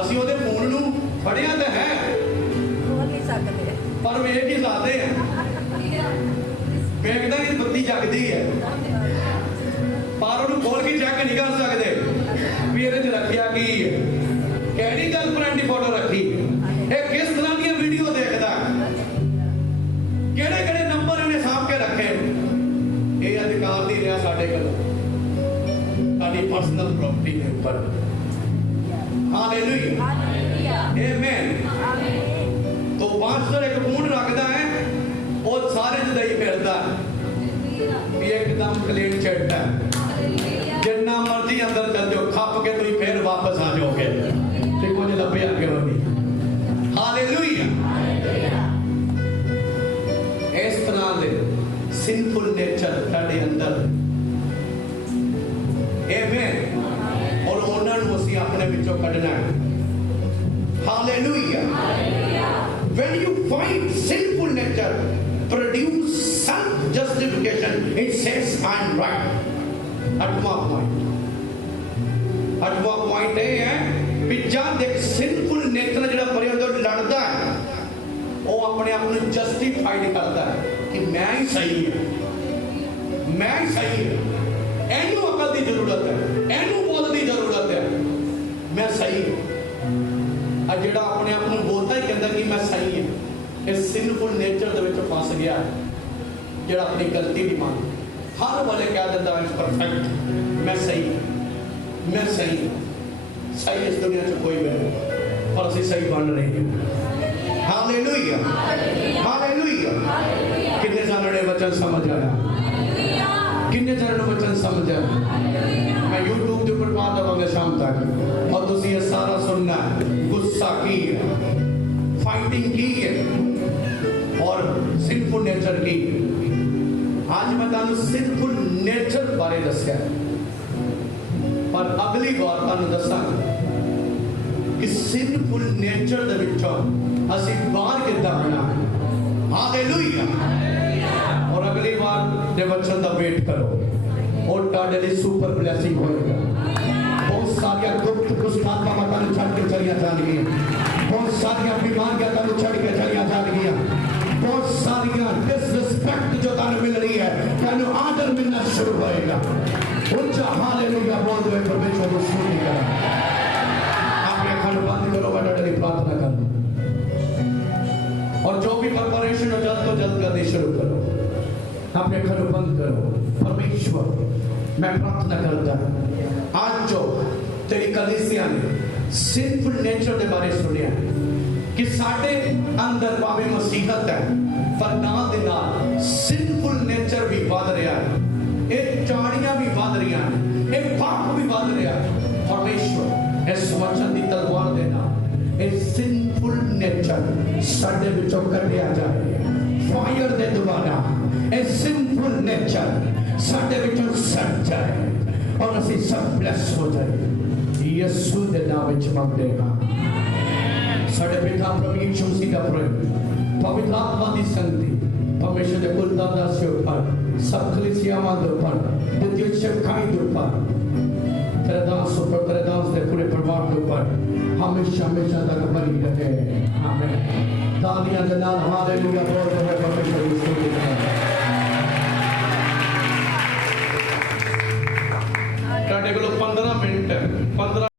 ਅਸੀਂ ਉਹਦੇ ਫੋਨ ਨੂੰ ਫੜਿਆ ਤਾਂ ਹੈ, ਖੋਲ ਨਹੀਂ ਸਕਦੇ, ਪਰ ਵੇਖ ਹੀ ਸਕਦੇ ਆ। ਵੇਖਦਾ ਕਿ ਬੱਤੀ ਜਗਦੀ ਹੈ, ਪਰ ਉਹਨੂੰ ਖੋਲ ਕੇ ਚੈੱਕ ਨਹੀਂ ਕਰ ਸਕਦੇ ਵੀ ਇਹਦੇ 'ਚ ਰੱਖਿਆ ਕੀ ਹੈ, ਕਿਹੜੀ ਗਰਲਫ੍ਰੈਂਡ ਦੀ ਫੋਟੋ ਰੱਖੀ, ਇਹ ਕਿਸ ਤਰ੍ਹਾਂ ਦੀਆਂ ਵੀਡੀਓ ਦੇਖਦਾ, ਕਿਹੜੇ ਕਿਹੜੇ ਨੰਬਰ ਇਹਨੇ ਸਾਂਭ ਕੇ ਰੱਖੇ। ਇਹ ਅਧਿਕਾਰ ਨਹੀਂ ਰਿਹਾ ਸਾਡੇ ਕੋਲ, ਸਾਡੀ ਪਰਸਨਲ ਪ੍ਰਾਪਰਟੀ ਦੇ ਉੱਪਰ। Hallelujah, amen. तो पास्टर एक फोन रखता है और सारे जदा ही फिरदा भी एकदम क्लीन चिट है, जिन्ना मर्जी अंदर चल जाओ, खप के तुम फिर वापस आ जाओगे, ते कुछ लभे अगे नहीं। हालेलुया। इस तरह दे सिंफुल नेचर तुहाडे अंदर, आमेन, और उन्हां नूं असीं अपने विचों कढना है। Hallelujah. When you find sinful nature produce self-justification, it says I'm right. अठवां पॉइंट ये है कि जब एक सिंफुल नेचर जिहड़ा भरिया जो लड़दा है, वो अपने आप को जस्टिफाइड करता है कि मैं ही सही है, मैं ही सही है। इहनूं अकल की जरूरत है। ਜਿਹੜਾ ਆਪਣੇ ਆਪ ਨੂੰ ਬੋਲਦਾ ਹੀ ਕਹਿੰਦਾ ਕਿ ਮੈਂ ਸਹੀ ਹਾਂ, ਇਹ ਸਿਨਫੁਲ ਨੇਚਰ ਦੇ ਵਿੱਚ ਫਸ ਗਿਆ ਹੈ, ਜਿਹੜਾ ਆਪਣੀ ਗਲਤੀ ਨਹੀਂ ਮੰਨਦਾ। ਹਰ ਵੇਲੇ ਕਹਿ ਦਿੰਦਾ ਮੈਂ ਪਰਫੈਕਟ, ਮੈਂ ਸਹੀ, ਮੈਂ ਸਹੀ। ਸਹੀ ਇਸ ਦੁਨੀਆ 'ਚ ਕੋਈ ਵੀ ਨਹੀਂ, ਪਰ ਅਸੀਂ ਸਹੀ ਬਣ ਰਹੇ ਹਾਂ। Hallelujah, hallelujah. ਕਿੰਨੇ ਜਣਾਂ ਨੇ ਵਚਨ ਸਮਝ ਆਇਆ? ਕਿੰਨੇ ਜਣਾਂ ਨੂੰ ਵਚਨ ਸਮਝ ਆਇਆ? मैं YouTube के ऊपर पा देवांगा शाम तक, और तुसी ये सारा सुनना है। गुस्सा की है, फाइटिंग की है, और सिंफुल नेचर की है। आज मैं तुहानू सिंफुल नेचर बारे दस्या, पर अगली बार तुहानू दसांगा कि सिंफुल नेचर दे विचों असीं बाहर किद्दां आना है। हालेलुया। और अगली बार दे वचन दा वेट करो, और ਤੁਹਾਡੇ ਲਈ ਸੁਪਰ ਬਲੇਸਿੰਗ ਹੋਏਗਾ। ਬਹੁਤ ਸਾਰੀਆਂ ਗੁਪਤ ਗੁਸਤਾਖਾਂ ਤੁਹਾਨੂੰ ਛੱਡ ਕੇ ਚਲੀਆਂ ਜਾਣਗੀਆਂ, ਬਹੁਤ ਸਾਰੀਆਂ ਬਿਮਾਰੀਆਂ ਤੁਹਾਨੂੰ ਛੱਡ ਕੇ ਚਲੀਆਂ ਜਾਣਗੀਆਂ, ਬਹੁਤ ਸਾਰੀਆਂ ਡਿਸਰਿਸਪੈਕਟ ਜੋ ਤੁਹਾਨੂੰ ਮਿਲ ਰਹੀ ਹੈ, ਤੁਹਾਨੂੰ ਆਦਰ ਮਿਲਣਾ ਸ਼ੁਰੂ ਹੋਏਗਾ। ਉੱਚਾ ਹਾਲੇਲੂਇਆ ਬੋਲਦੇ ਹੋਏ ਪਰਮੇਸ਼ਰ ਨੂੰ ਸਤੁਤੀ ਕਰੋ। ਆਪਣੇ ਅੱਖਾਂ ਨੂੰ ਬੰਦ ਕਰੋ, ਮੈਂ ਤੁਹਾਡੇ ਲਈ ਪ੍ਰਾਰਥਨਾ ਕਰਾਂ, और जो भी प्रिपरेशन हो जल्द तो जल्द करनी शुरू करो। अपने घर बंद करो। परमेश्वर, मैं प्रार्थना करता हूं आज जो तेरी कलीसिया ने सिंफुल नेचर के बारे सुनिया कि साडे अंदर भावे मसीहत है, पर नाल दे नाल सिंफुल नेचर भी बढ़ रहा है, ये चाड़ियां भी बढ़ रही हैं, ये पाप भी बढ़ रहा है। परमेश्वर इस वचन की तलवार दे नाल सिंफुल नेचर साडे विचों कढ़िया जाए फायर दे द्वारा। ए सिंफुल नेचर साडे विचों सट जाए, और असीं सब ब्लेस हो जाए। यीशु दे नाम विच मंगदे हां। साडे पिता प्रभु यीशु मसीह दा प्रेम, पवित्र आत्मा दी संगति परमेश्वर दे कुल दास ऊपर, सब कलीसियावां दे ऊपर, द्वितीय सेवकाई दे ऊपर, तेरे दास ऊपर, तेरे दास दे पूरे परिवार के ऊपर हमेशा हमेशा तक बनी रहे। आमीन। तालियां के नाल हालेलुया बोलते हुए परमेश्वर की स्तुति करें। ਤੁਹਾਡੇ ਕੋਲ 15 ਮਿੰਟ 15